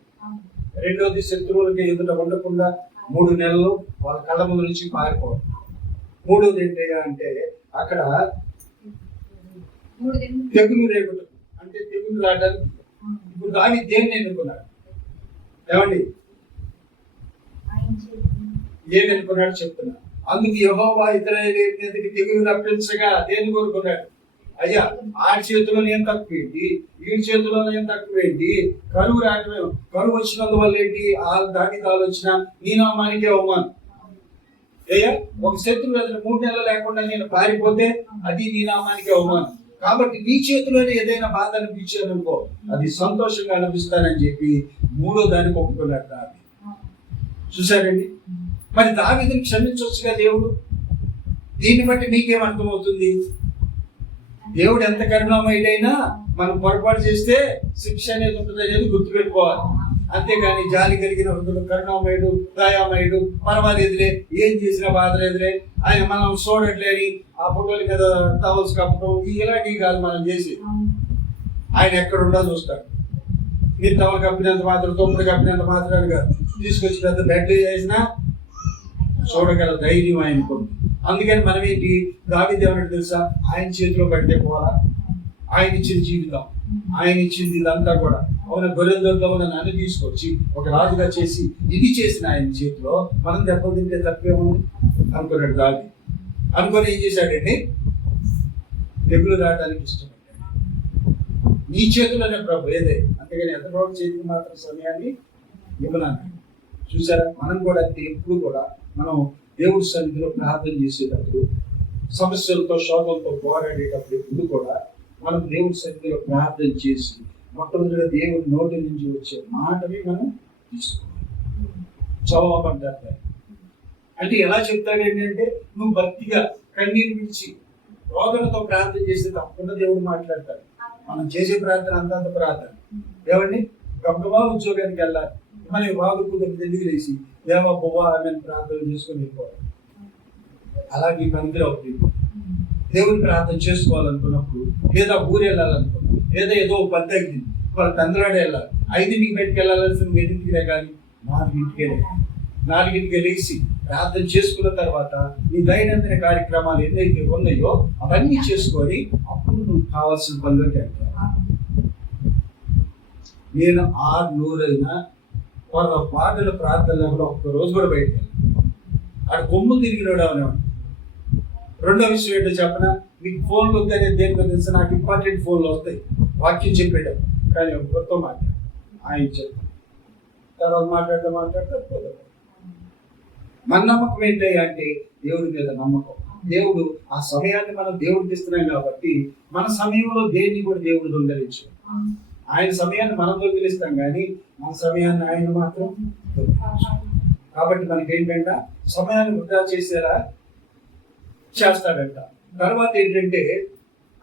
రెండోది శత్రువులకి ఎదుట ఉండకుండా 3 నెలలు వాళ్ళ కళ్ళ ముందు నుంచి పారిపోవాలి. మూడోది ఏంటయ్యా అంటే అక్కడ తెగులు రేపటి అంటే తెగులు రావడానికి. ఇప్పుడు దావీదు దేన్ని ఎన్నుకున్నాడు, ఏమండి, ఏమి ఎన్నుకున్నాడు చెప్తున్నా. అందుకు యెహోవా ఇశ్రాయేలు మీదకి తెగులు రప్పించగా దేన్ని కోరుకున్నాడు, అయ్యా ఆడి చేతిలో నేను తక్కువేంటి, వీడి చేతిలో నేను తక్కువేంటి, కరువు రావడమే, కరువు వచ్చినందువల్ల ఏంటి, దానికి ఆలోచన నీ నామానికే అవమానం. అయ్యా ఒక శత్రువు ఎదురు 3 నెలలు లేకుండా నేను పారిపోతే అది నీ నామానికే అవమానం. కాబట్టి నీ చేతిలోనే ఏదైనా బాధ అనిపించాను అనుకో, అది సంతోషంగా అనిపిస్తానని చెప్పి 3వ దానికి ఒప్పుకున్నాడు దావీదు. చూసారండి, మరి దావీదుని క్షమించవచ్చుగా దేవుడు. దీన్ని బట్టి మీకేం అర్థమవుతుంది, దేవుడు ఎంత కరుణామయుడైనా మనం పొరపాటు చేస్తే శిక్ష అనేది ఉంటుంది అనేది గుర్తుపెట్టుకోవాలి. అంతేగాని జాలి కలిగిన హృదయుడు, కరుణామయుడు, దయామయుడు, పర్వాలేదులే, ఏం చేసినా బాధలేదులే, ఆయన మనం చూడట్లేని ఆ ఫోటోల మీద టవల్స్ కప్పడం ఇలాంటివి కాదు మనం చేసి. ఆయన ఎక్కడుండా చూస్తాడు. మీరు టవల్ కప్పినంత మాత్రం, తొమ్మిది కప్పినంత మాత్రాలు కాదు, తీసుకొచ్చి పెద్ద బెడ్లు చేసినా చూడగల ధైర్యం ఆయనకు. అందుకని మనం ఏంటి, దావీదు ఏమన్నాడు తెలుసా, ఆయన చేతిలో పడితే పోలా, ఆయన ఇచ్చిన జీవితం, ఆయన ఇచ్చింది ఇదంతా కూడా, అవున గొర్రెల దొడ్లో ఉన్న నన్ను తీసుకొచ్చి ఒక రాజుగా చేసి ఇది చేసిన ఆయన చేతిలో మనం దెబ్బతింటే తప్పేముంది అనుకున్నాడు దావీదు. అనుకొని ఏం చేశాడండి, తెగులు రావడానికి ఇష్టపడ్డాడు. నీ చేతిలోనే ప్రభు ఏదే, అంతేగాని ఎంత ప్రభు చేతికి మాత్రం సమయాన్ని ఇవ్వనన్నాడు. చూసారా, మనం కూడా ఎప్పుడు కూడా మనం దేవుడి సన్నిధిలో ప్రార్థన చేసేటప్పుడు, సమస్యలతో శోధంతో పోరాడేటప్పుడు ఎప్పుడు కూడా మనం దేవుడి సన్నిధిలో ప్రార్థన చేసి మొట్టమొదటిగా దేవుడి నోటి నుంచి వచ్చే మాటని మనం తీసుకోవాలి. చదవమంటారు అంటే ఎలా చెప్తాడు ఏంటంటే, నువ్వు భక్తిగా కన్నీరు విడిచి రోదనతో ప్రార్థన చేస్తే తప్పకుండా దేవుడు మాట్లాడతాడు. మనం చేసే ప్రార్థన అంతంత ప్రార్థన. ఏమండి, గొప్పగా ఉద్యోగానికి వెళ్ళాలి, మన బాగుకు ఎందుకు లేచి దేవా బొవ్వా అని ప్రార్థన చేసుకొని వెళ్ళిపోవాలి. అలాగే పనికిరా అవుతుంది. దేవుని ప్రార్థన చేసుకోవాలనుకున్నప్పుడు, లేదా ఊరు వెళ్ళాలనుకున్నప్పుడు, లేదా ఏదో పని తగ్గింది వాళ్ళ తండ్రాడే వెళ్ళాలి, 5ంటికి బయటకు వెళ్ళాల్సిన 8ంటికి కానీ 4ంటికే లేక 4ంటికి లేచి ప్రార్థన చేసుకున్న తర్వాత నీ దైనందిన కార్యక్రమాలు ఏదైతే ఉన్నాయో అవన్నీ చేసుకొని అప్పుడు నువ్వు కావాల్సిన పనులకు వెళ్తావు. నేను 600 వాళ్ళ పాటల ప్రార్థనలో కూడా ఒక్కరోజు కూడా బయటకు వెళ్ళాను. ఆడ కొమ్ము తిరిగినాడు అనేవాడు. రెండో విషయం ఏంటో చెప్పనా, మీకు ఫోన్లు వద్దని దేనికో తెలుసు, నాకు ఇంపార్టెంట్ ఫోన్లు వస్తాయి వాక్యం చెప్పేటప్పుడు, కానీ ఎవరితో మాట్లాడు ఆయన చెప్పాను తర్వాత మాట్లాడతా మన నమ్మకం ఏంటి అంటే దేవుడి మీద నమ్మకం. దేవుడు ఆ సమయాన్ని మనం దేవుడికి ఇస్తున్నాం కాబట్టి మన సమయంలో దేన్ని కూడా దేవుడు దొంగలించు. ఆయన సమయాన్ని మనం దొంగిలిస్తాం కానీ మన సమయాన్ని ఆయన మాత్రం దొంగిలించు. కాబట్టి మనకి ఏంటంట, సమయాన్ని వృధా చేసేలా చేస్తాడంట. తర్వాత ఏంటంటే,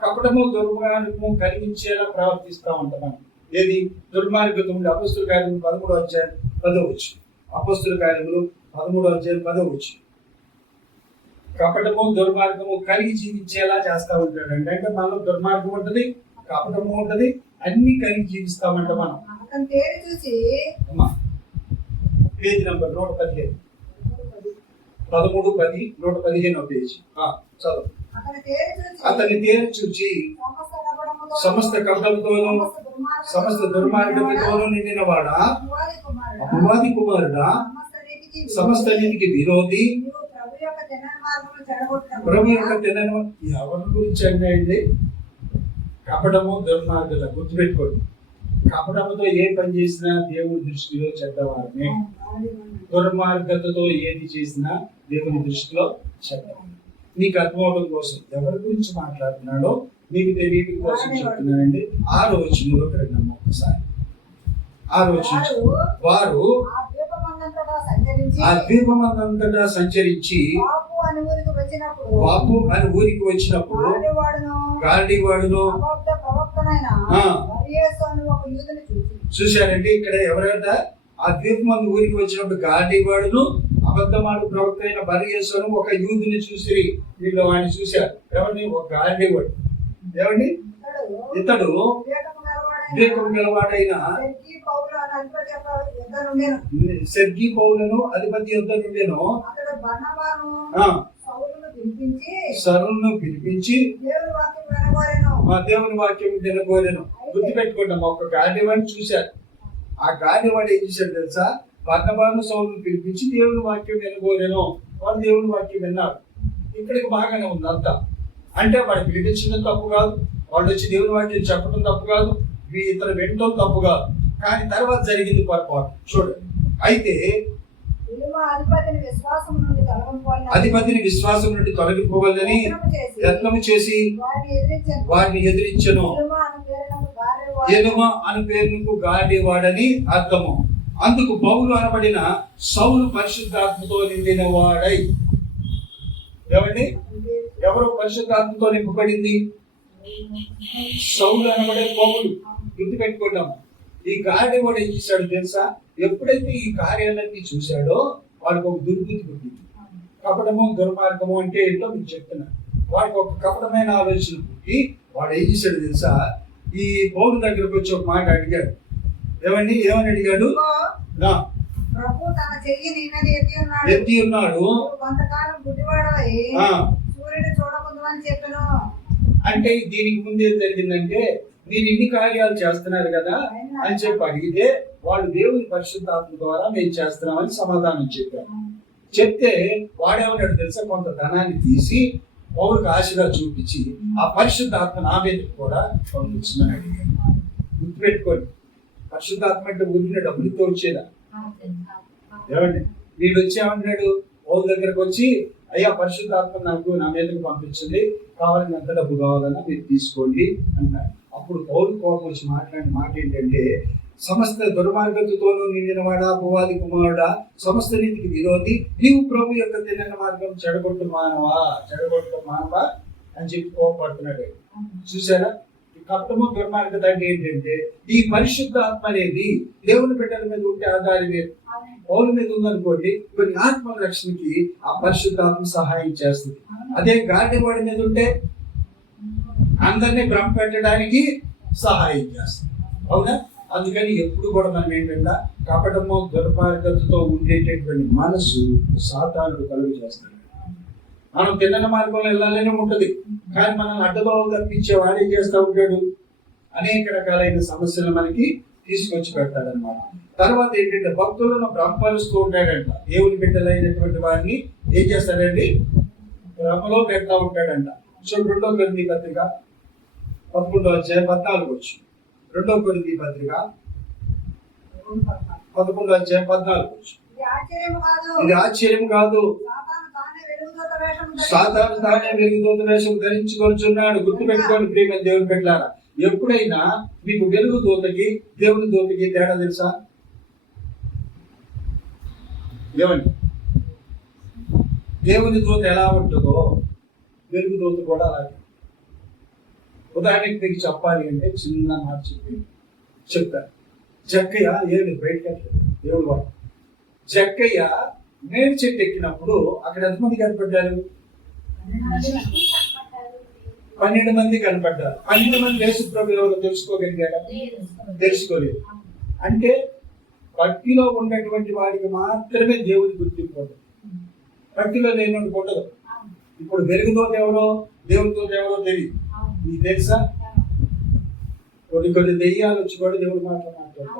కపటము దుర్మార్గము కలిగించేలా ప్రవర్తిస్తూ ఉంటాం మనం. ఏది దుర్మార్గత ఉండి అపొస్తలుల కార్యములు 13వ అధ్యాయం 10వ వచనం. అపొస్తలుల కార్యములు 13వ అధ్యాయం 10వ వచనం. కపటము దుర్మార్గము కలిగి జీవించేలా చేస్తూ ఉంటాడు. అంటే మనలో దుర్మార్గం ఉంటుంది, కపటము ఉంటుంది, అన్ని కలిగి జీవిస్తామంట మనం. పేజీ నంబర్ 115, 13, 10, 115వ పేజీ చదువు. అతని తేరు చూచి సమస్త కపటంతోనూ సమస్త దుర్మార్గతతోనూ నిండిన వాడా, అపవాది కుమారుడా, సమస్త నీతికి విరోధి, ప్రభు యొక్క తినను. ఎవరి గురించి అంటే కపటము దుర్మార్గత గుర్తుపెట్టుకోండి. కపటముతో ఏ పని చేసినా దేవుని దృష్టిలో చెడ్డవారమే. దుర్మార్గతతో ఏది చేసినా దేవుని దృష్టిలో చెడ్డవారు. నీకు అర్థమవడం కోసం ఎవరి గురించి మాట్లాడుతున్నాడో మీకు తెలియడం కోసం చెప్తున్నానండి. 6వ వచనంలోకి రండి ఒక్కసారి. 6వ వచనం, వారు ఆ ద్వీపమందంతటా సంచరించి వాపు అని ఊరికి వచ్చినప్పుడు గారడీవాడును. చూశారండి, ఇక్కడ ఎవరైనా ఆ ద్వీపమందు ఊరికి వచ్చినప్పుడు గారడీవాడును అబద్ధమాడు ప్రవక్త అయిన బర్యేసు అని ఒక యూదుని చూసిరి. వీళ్ళు వాడిని చూశారు. ఎవరిని? ఒక గారడీవాడు. ఎవరిని? ఇతడు వివేకం గలవాడైన సెర్గీ పౌలును అధిపతి యొద్ద నుండెను. సరులను పిలిపించి దేవుని వాక్యం వినగోరెను. గుర్తుపెట్టుకుంటాం, ఒక గాడివాడిని చూశారు. ఆ గాడివాడు ఏం చేశాడు తెలుసా? బర్నబాను సౌలును పిలిపించి దేవుని వాక్యం వినగోరెను. వాడు దేవుని వాక్యం విన్నారు. ఇక్కడికి బాగానే ఉంది అంతా. అంటే వాడు పిలిపించడం తప్పు కాదు, వాళ్ళు వచ్చి దేవుని వాక్యం చెప్పడం తప్పు కాదు, ఇతను వినటం తప్పు కాదు. కానీ తర్వాత జరిగింది పొరపాటు చూడండి. అయితే అధిపతిని విశ్వాసం నుండి తొలగిపోవాలని యత్నము చేసి వారిని ఎదిరించెను. ఎనుమ అను పేరుకు గాడివాడని అర్థము. అందుకు పౌలు అనబడిన సౌలు పరిశుద్ధాత్మతో నిండిన వాడై. ఏమండి? ఎవరు పరిశుద్ధాత్మతో నింపబడింది? సౌలు అనబడే పౌలు. గుర్తుపెట్టుకుంటాము. ఈ గాడి వాడు ఏం చేశాడు తెలుసా? ఎప్పుడైతే ఈ కార్యాలన్నీ చూశాడో వాడికి ఒక దుర్బుద్ధి పుట్టింది. కపటము దుర్మార్గము అంటే ఏంటో మీకు చెప్తున్నాను. వాడికి ఒక కపటమైన ఆలోచన పుట్టి వాడు ఏం చేశాడు తెలుసా? ఈ పౌరు దగ్గరకు వచ్చి ఒక మాట అడిగాడు. ఏమని అడిగాడు? నా ప్రభు తన చెయ్యి నీ మీద ఎత్తి ఉన్నాడు, కొంతకాలం గుడ్డివాడవై సూర్యుడు చూడకుందని చెప్పాను. అంటే దీనికి ముందు ఏం జరిగిందంటే, మీరు ఇన్ని కార్యాలు చేస్తున్నారు కదా అని చెప్పి అడిగితే వాళ్ళు దేవుని పరిశుద్ధాత్మ ద్వారా మేము చేస్తున్నామని సమాధానం చెప్పారు. చెప్తే వాడేమన్నాడు తెలుసా? కొంత ధనాన్ని తీసి పౌరుకు ఆశగా చూపించి ఆ పరిశుద్ధాత్మ నా మీద కూడా పంపించిందని అడిగాడు. గుర్తుపెట్టుకోండి, పరిశుద్ధాత్మ అంటే ఊరిన డబ్బులతో వచ్చేదా? ఏమండి, వీడు వచ్చేమన్నాడు? పౌరు దగ్గరకు వచ్చి, అయ్యా పరిశుద్ధాత్మ నాకు నా మీదకి పంపించింది, కావాలని ఎంత డబ్బు కావాలన్నా మీరు తీసుకోండి అన్నాడు. అప్పుడు పౌరు కోపం వచ్చి మాట్లాడిన మాట ఏంటంటే, సమస్త దుర్మార్గతతోనూ నిండిన వాడా, అపవాది కుమారుడా, సమస్త నీతికి విరోధి, నీవు ప్రభు యొక్క తిన్న మార్గం చెడగొట్టు మానవా అని చెప్పి కోపడుతున్నాడు. చూసారా? ఈ కపటము దుర్మార్గత అంటే ఏంటంటే, ఈ పరిశుద్ధాత్మ అనేది దేవుని బిడ్డల మీద ఉంటే ఆధారం లేదు. పౌరు మీద ఉందనుకోండి, కొన్ని ఆత్మ రక్షణకి ఆ పరిశుద్ధాత్మ సహాయం చేస్తుంది. అదే గాడివాడి మీద ఉంటే అందరినీ భ్రమ పెట్టడానికి సహాయం చేస్తుంది. అవునా? అందుకని ఎప్పుడు కూడా మనం ఏంటంటే, కపటము దుర్మార్గతతో ఉండేటటువంటి మనసు సాతానుడు కలుగు చేస్తాడు. మనం తిన్న మార్గంలో వెళ్ళాలని ఉంటుంది, కానీ మనం అడ్డబావు తప్పించే వాడు ఏం చేస్తూ ఉంటాడు? అనేక రకాలైన సమస్యలు మనకి తీసుకొచ్చి పెడతాడనమాట. తర్వాత ఏంటంటే, భక్తులను భ్రమపరుస్తూ ఉంటాడంట. దేవుని బిడ్డలైనటువంటి వారిని ఏం చేస్తాడండి? భ్రమలో పెడతా ఉంటాడంట. సో 2 కొరింథీ పత్రిక 11:14 వచ్చు. 2 కొరింథీ పత్రిక 11:14 వచ్చు. ఇది ఆశ్చర్యం కాదు, సాతాను తానే వెలుగుదూత వేషం ధరించుకొనుచున్నాడు. గుర్తుపెట్టుకోండి ప్రియమైన దేవుని బిడ్డలారా, ఎప్పుడైనా మీకు వెలుగు దూతకి దేవుని దూతకి తేడా తెలుసా? ఏమండి, దేవుని దూత ఎలా ఉంటుందో వెలుగు దూత కూడా అలాగే. ఉదాహరణకి మీకు చెప్పాలి అంటే చిన్న మాట చెప్తారు. జక్కయ్య ఏడు బయటకు దేవుడు వాడు. జక్కయ్య మేడి చెట్టు ఎక్కినప్పుడు అక్కడ ఎంతమంది కనపడ్డారు? 12 మంది కనపడ్డారు. 12 మంది యేసు ప్రభు ఎవరో తెలుసుకోగలిగారా? తెలుసుకోలేదు. అంటే భక్తిలో ఉన్నటువంటి వాడికి మాత్రమే దేవుని గుర్తింపు ఉండదు, భక్తిలో లేని ఉండదు. ఇప్పుడు వెలుగుదోత ఎవరో దేవునితో ఎవరో తెలియదు. నీకు తెలుసా? కొన్ని దెయ్యాలు వచ్చి కూడా దేవుడు మాట్లాడతాడు.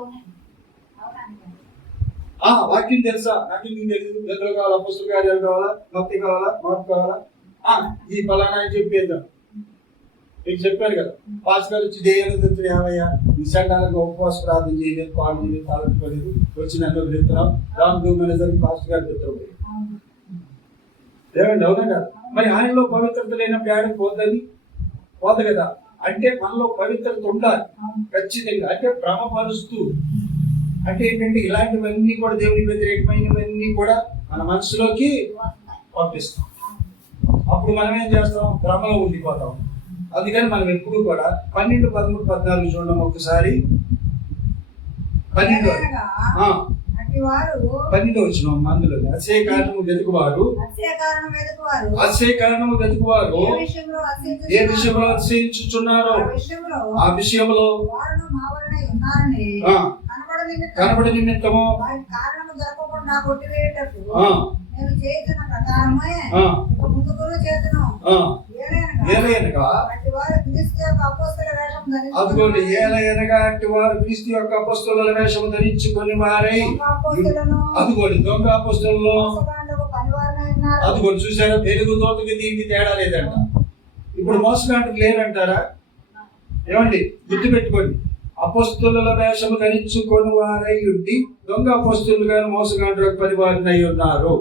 వాక్యం తెలుసా? నాకు నీకు తెలియదు. ఎందులో కావాలా? పుస్తక కార్యాలు కావాలా? భక్తి కావాలా? మార్పు కావాలా? ఈ ఫలానా అని చెప్పేద్దాం. మీకు చెప్పారు కదా, పాస్టర్ వచ్చి దెయ్యాలు తెచ్చిన ఏమయ్యా విశాఖాలకు ఉపవాస ప్రార్థన చేయలేదు, పాడు చేయలేదు, తాగట్టుకోలేదు, వచ్చి నన్ను వదిలేస్తున్నాం, రామ్ పాస్టర్ గారు చెప్తారు. ఏమండి, అవునా కదా? మరి ఆయనలో పవిత్రత లేనప్పుడు ఆయన పోదు కదా. అంటే మనలో పవిత్రత ఉండాలి ఖచ్చితంగా. అంటే భ్రమపరుస్తూ అంటే ఏంటంటే, ఇలాంటివన్నీ కూడా దేవుని వ్యతిరేకమైనవన్నీ కూడా మన మనసులోకి పంపిస్తాం. అప్పుడు మనం ఏం చేస్తాం? భ్రమలో ఉండిపోతాం. అందుకని మనం ఎప్పుడు కూడా 12, 13, 14 చూడడం ఒకసారి. 12 వచ్చిన అందులో అసే కారణము వెతుకువారు ఏ విషయంలో అతిశయించుచున్నారో ఆ విషయంలో కనబడి నిమిత్తము అదిగోండి, ఏలయనగా అట్టి వారు క్రీస్తు యొక్క అపొస్తలుల వేషము ధరించుకొని వారై, అదిగోండి దొంగ అపొస్తలులు. అదిగోండి చూసారా, వెలుగు దూతకి దీనికి తేడా లేదంట. ఇప్పుడు మోసగాండ్రులు లేరంటారా? ఏమండి, గుర్తుపెట్టుకోండి, అపొస్తలుల వేషము ధరించుకొని వారై ఉండి దొంగ అపొస్తలులు గాను మోసగాండ్రులకు పరివారినై ఉన్నారు.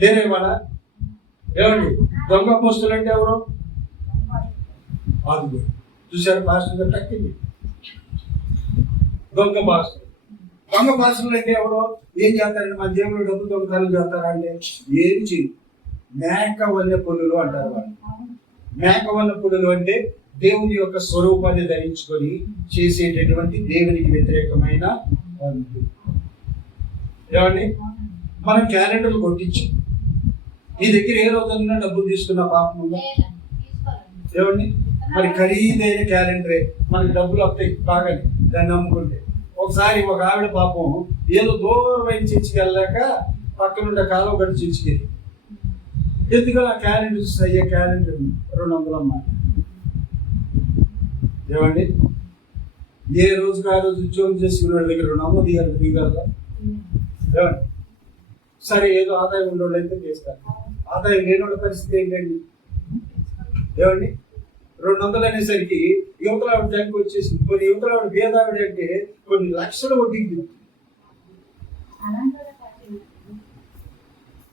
లేరే వాళ్ళ? ఏమండి, దొంగ అపొస్తలులు అంటే ఎవరు? అదిగో చూసారు, పాస్టర్ తక్కింది. దొంగ పాస్టర్లు అంటే ఎవరో ఏం చేస్తారంటే, మన దేవుడు డబ్బు దొంగతనం చేస్తారా అంటే ఏం చేయదు. మేక వల్ల పుల్లులు అంటారు వాళ్ళు. మేక వల్ల పుల్లులు అంటే దేవుని యొక్క స్వరూపాన్ని ధరించుకొని చేసేటటువంటి దేవునికి వ్యతిరేకమైన పనులు. ఏమండి, మనం క్యాలెండర్లు కొట్టించాం. నీ దగ్గర ఏ రోజన్నా డబ్బులు తీసుకున్న పాపం ఉందా? ఏమండి, మరి ఖరీదైన క్యాలెండరే మనకి డబ్బులు వస్తాయి బాగానే దాన్ని నమ్ముకుంటే. ఒకసారి ఒక ఆవిడ పాపం ఏదో దూరమైన చర్చికి వెళ్ళాక పక్కనుండే కాలువ గడి చర్చికి వెళ్ళి ఎందుకు ఆ క్యాలెండర్ చూస్తే అయ్యే క్యాలెండర్ 200 అన్నమాట. ఏమండి, ఏ రోజుకి ఆ రోజు ఉద్యోగం చేసుకునే వాళ్ళ దగ్గర 200 దిగలరా? ఏమండి, సరే ఏదో ఆదాయం ఉండేవాళ్ళు అయితే చేస్తారు. ఆదాయం లేని వాళ్ళ పరిస్థితి ఏంటండి? ఏమండి, 200 అనేసరికి యువతల ఆవిడ దానికి వచ్చేసింది. కొన్ని యువతల ఆవిడ భేదావిడ అంటే కొన్ని లక్షల వడ్డీకి దిగుతుంది.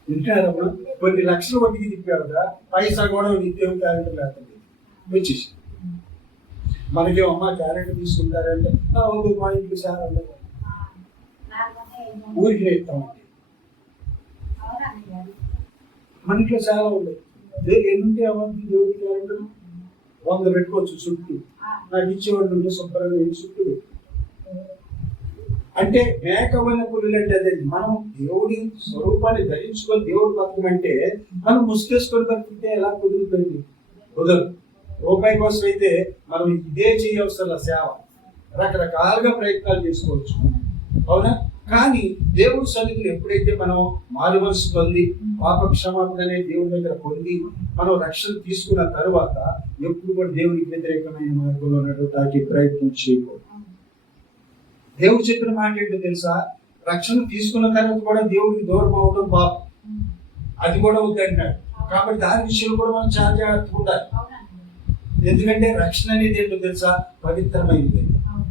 వింటారమ్మా, కొన్ని లక్షల వడ్డీకి తిప్పావిడ పైసా కూడా నిత్యం క్యాలెండర్ లేకపోతే వచ్చేసి మనకేమో అమ్మ క్యాలెండర్ తీసుకుంటారంటే మా ఇంట్లో చాలా ఉండదు, ఊరికి నేర్తామండి. మన ఇంట్లో చాలా ఉండదు. ఎన్నుంటే అవ్వండి దేవుడి క్యాలెండర్ 100 పెట్టుకోవచ్చు చుట్టూ. నాకు ఇచ్చేవాళ్ళు ఉంటే శుభ్రంగా చుట్టూ అంటే మేకమైన పురులు అంటే అదే. మనం దేవుడి స్వరూపాన్ని ధరించుకొని దేవుడు బతకమంటే మనం ముసుకేసుకొని బతికితే ఎలా కుదురుతుంది? కుదరదు. రూపాయి కోసం అయితే మనం ఇదే చేయవలసిన సేవ రకరకాలుగా ప్రయత్నాలు చేసుకోవచ్చు, అవునా? కానీ దేవుడి సన్నిధిని ఎప్పుడైతే మనం మారు మనసు పొంది పాప క్షమాపణ అనే దేవుడి దగ్గర పొంది మనం రక్షణ తీసుకున్న తరువాత ఎప్పుడు కూడా దేవునికి వ్యతిరేకమైన మార్గంలో నడవడానికి ప్రయత్నం చేయకూడదు. దేవుడు చెప్పిన మాట ఏంటో తెలుసా? రక్షణ తీసుకున్న తర్వాత కూడా దేవుడికి దూరం అవడం పాపం, అది కూడా వద్దంటాడు. కాబట్టి దాని విషయంలో కూడా మనం చాలా జాగ్రత్తగా ఉండాలి. ఎందుకంటే రక్షణ అనేది ఏంటో తెలుసా? పవిత్రమైనది,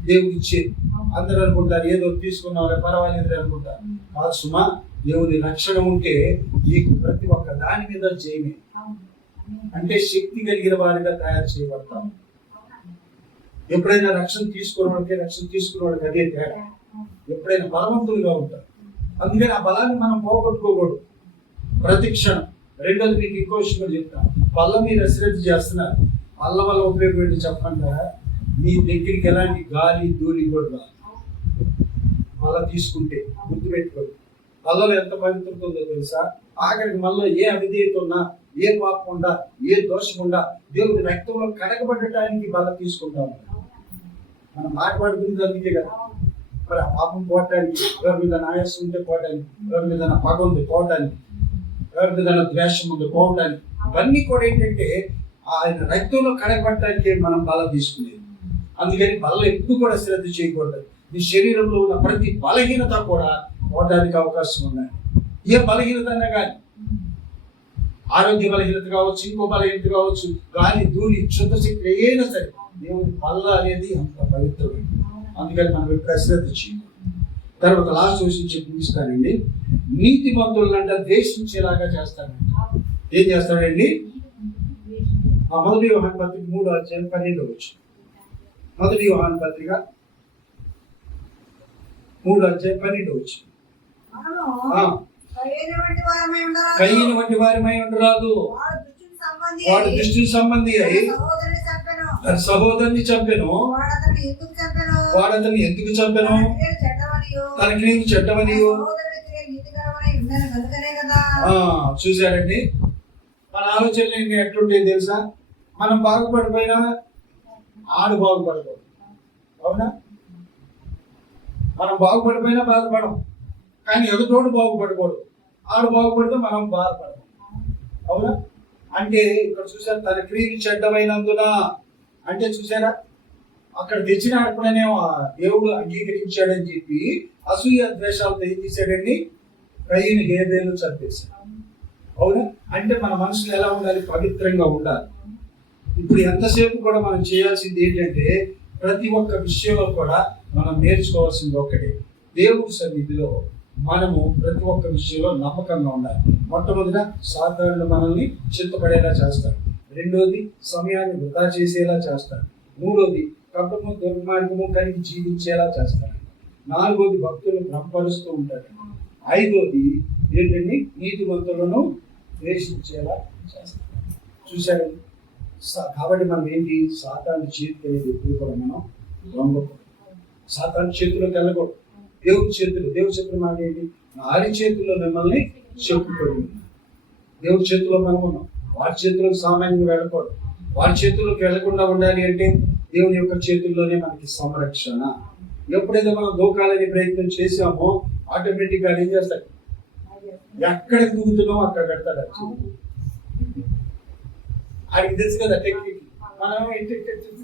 దేవుడు ఇచ్చేది. అందరూ అనుకుంటారు ఏదో తీసుకున్నారే పర్వాలేదు అనుకుంటారు. కాదు సుమా, దేవుని రక్షణ ఉంటే నీకు ప్రతి ఒక్క దాని మీద జయమే. అంటే శక్తి కలిగిన వారిగా తయారు చేయబడతాం. ఎప్పుడైనా రక్షణ తీసుకున్న వాళ్ళకి అదే తేడా. ఎప్పుడైనా బలవంతులుగా ఉంటారు. అందుకని ఆ బలాన్ని మనం పోగొట్టుకోకూడదు ప్రతి క్షణం. రెండోది మీకు ఇంకో విషయం చెప్తాను. పళ్ళ మీరు అశ్రద్ధ చేస్తున్నారు. పళ్ళ వల్ల ఉపయోగం ఏంటి చెప్పంటారా? మీ దగ్గరికి ఎలాంటి గాలి ధూళి కూడా రాదు. మళ్ళా తీసుకుంటే గుర్తుపెట్టుకోండి, పళ్ళలో ఎంత పవిత్రత ఉందో తెలుసా? ఆఖరికి మళ్ళీ ఏ అవిధేయత ఉన్నా, ఏ పాపం ఉండా, ఏ దోషం ఉండా దేవుడి రక్తంలో కడగబడటానికి మళ్ళీ తీసుకుంటా ఉంటాం. మనం మాట్లాడుకునేది అందుకే కదా. మరి ఆ పాపం పోవటానికి, ఎవరి మీద ఆయాసం ఉంటే పోవటానికి, ఎవరి మీద పగ ఉంది పోవటానికి, ఎవరి మీద ద్వేషం ఉంది పోవటానికి, ఇవన్నీ కూడా ఏంటంటే ఆయన రక్తంలో కడగబడటానికి మనం బలం తీసుకునేది. అందుకని బలం ఎప్పుడు కూడా శ్రద్ధ చేయకూడదు. నీ శరీరంలో ఉన్న ప్రతి బలహీనత కూడా పోవడానికి అవకాశం ఉన్నాయి. ఏ బలహీనత అన్నా కానీ, ఆరోగ్య బలహీనత కావచ్చు, ఇంకో బలహీనత కావచ్చు, గాలి ధూళి శుద్ధ శక్తి ఏదైనా సరే దేవుని బల్ల అనేది అంత పవిత్రమైనది. అందుకని మనం ఎప్పుడు అశ్రద్ధ చేయాలి. తర్వాత లాస్ట్ విషయం చెప్పిస్తానండి. నీతిమంతులంటే ద్వేషించేలాగా చేస్తానండి. ఏం చేస్తాడండి? మొదటి యోహాను పత్రిక 3:12 వచ్చు. మొదటి యోహాను పత్రిక 3:12 వచ్చు. కయ్యని వంటి వారమై ఉండరాదు. వాడు దుష్టుని సంబంధి అయి తన సహోదరుని చంపెను. వాడు అతన్ని ఎందుకు చంపెను? తన క్రియలు చెడ్డవనియు. చూశారండి, మన ఆలోచనలు ఎట్లుంటాయి తెలుసా? మనం బాగుపడిపోయినా ఆడు బాగుపడకూడదు, అవునా? మనం బాగుపడిపోయినా బాధపడం, కానీ ఎదుటోడు బాగుపడకూడదు. ఆడు బాగుపడితే మనం బాధపడము, అవునా? అంటే ఇక్కడ చూసారు, తన క్రియలు చెడ్డమైనందున అంటే చూసారా, అక్కడ తెచ్చిన అప్పుడనే దేవుడు అంగీకరించాడని చెప్పి అసూయ ద్వేషాలతో ఏం చేశాడండి? కయ్యని హేబేలు చంపేశాడు, అవునా? అంటే మన మనసులో ఎలా ఉండాలి? పవిత్రంగా ఉండాలి. ఇప్పుడు ఎంతసేపు కూడా మనం చేయాల్సింది ఏంటంటే, ప్రతి ఒక్క విషయంలో కూడా మనం నేర్చుకోవాల్సింది ఒకటే, దేవుడి సన్నిధిలో మనము ప్రతి ఒక్క విషయంలో నమ్మకంగా ఉండాలి. మొట్టమొదట సాతానుడు మనల్ని చింతపడేలా చేస్తాడు. రెండోది సమయాన్ని వృధా చేసేలా చేస్తాడు. మూడోది కపటము దుర్మార్గము కలిగి జీవించేలా చేస్తాడు. నాలుగోది భక్తులను భ్రమపరుస్తూ ఉంటాడు. ఐదోది ఏంటండి? నీతివంతులను ద్వేషించేలా చేస్తాడు. చూశారండి, కాబట్టి మనం ఏంటి, సాతాను చేతి అనేది ఎప్పుడు కూడా మనం లొంగకూడదు. సాతాను చేతిలోకి వెళ్ళకూడదు. దేవుడి చేతులు మాట ఏంటి, వారి చేతుల్లో మిమ్మల్ని చెప్పుకోండి. దేవుడి చేతిలో మనం ఉన్నాం, వారి చేతులకు సామాన్యంగా వెళ్ళకూడదు. వారి చేతుల్లోకి వెళ్లకుండా ఉండాలి అంటే దేవుని యొక్క చేతుల్లోనే మనకి సంరక్షణ. ఎప్పుడైతే మనం దూకాలని ప్రయత్నం చేసామో ఆటోమేటిక్గా ఏం చేస్తాడు, ఎక్కడ దూకుతున్నామో అక్కడ పెడతాడు. ఆయనకి తెలుసు కదా టెక్నిక్. మనం ఇంటి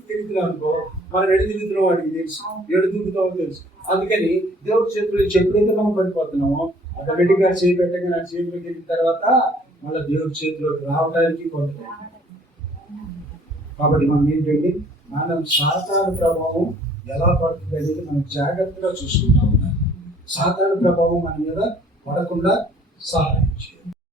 తిరుగుతున్నాం అనుకో, మనం ఎడు తిరుగుతున్నాం వాడికి తెలుసు, ఎడు దూకుతామో తెలుసు. అందుకని దేవుడి చేతులు ఎప్పుడైతే మనం పడిపోతున్నామో ఆటోమేటిక్గా చేయి పెట్టగా నా చేతిలోకి వెళ్ళిన తర్వాత మళ్ళీ దేవుడి చేతిలోకి రావడానికి కొంత. కాబట్టి మనం ఏంటంటే మనం సాతాను ప్రభావం ఎలా పడుతుంది అనేది మనం జాగ్రత్తగా చూసుకుంటా ఉండాలి. సాతాను ప్రభావం మన మీద పడకుండా సహాయం చేయాలి.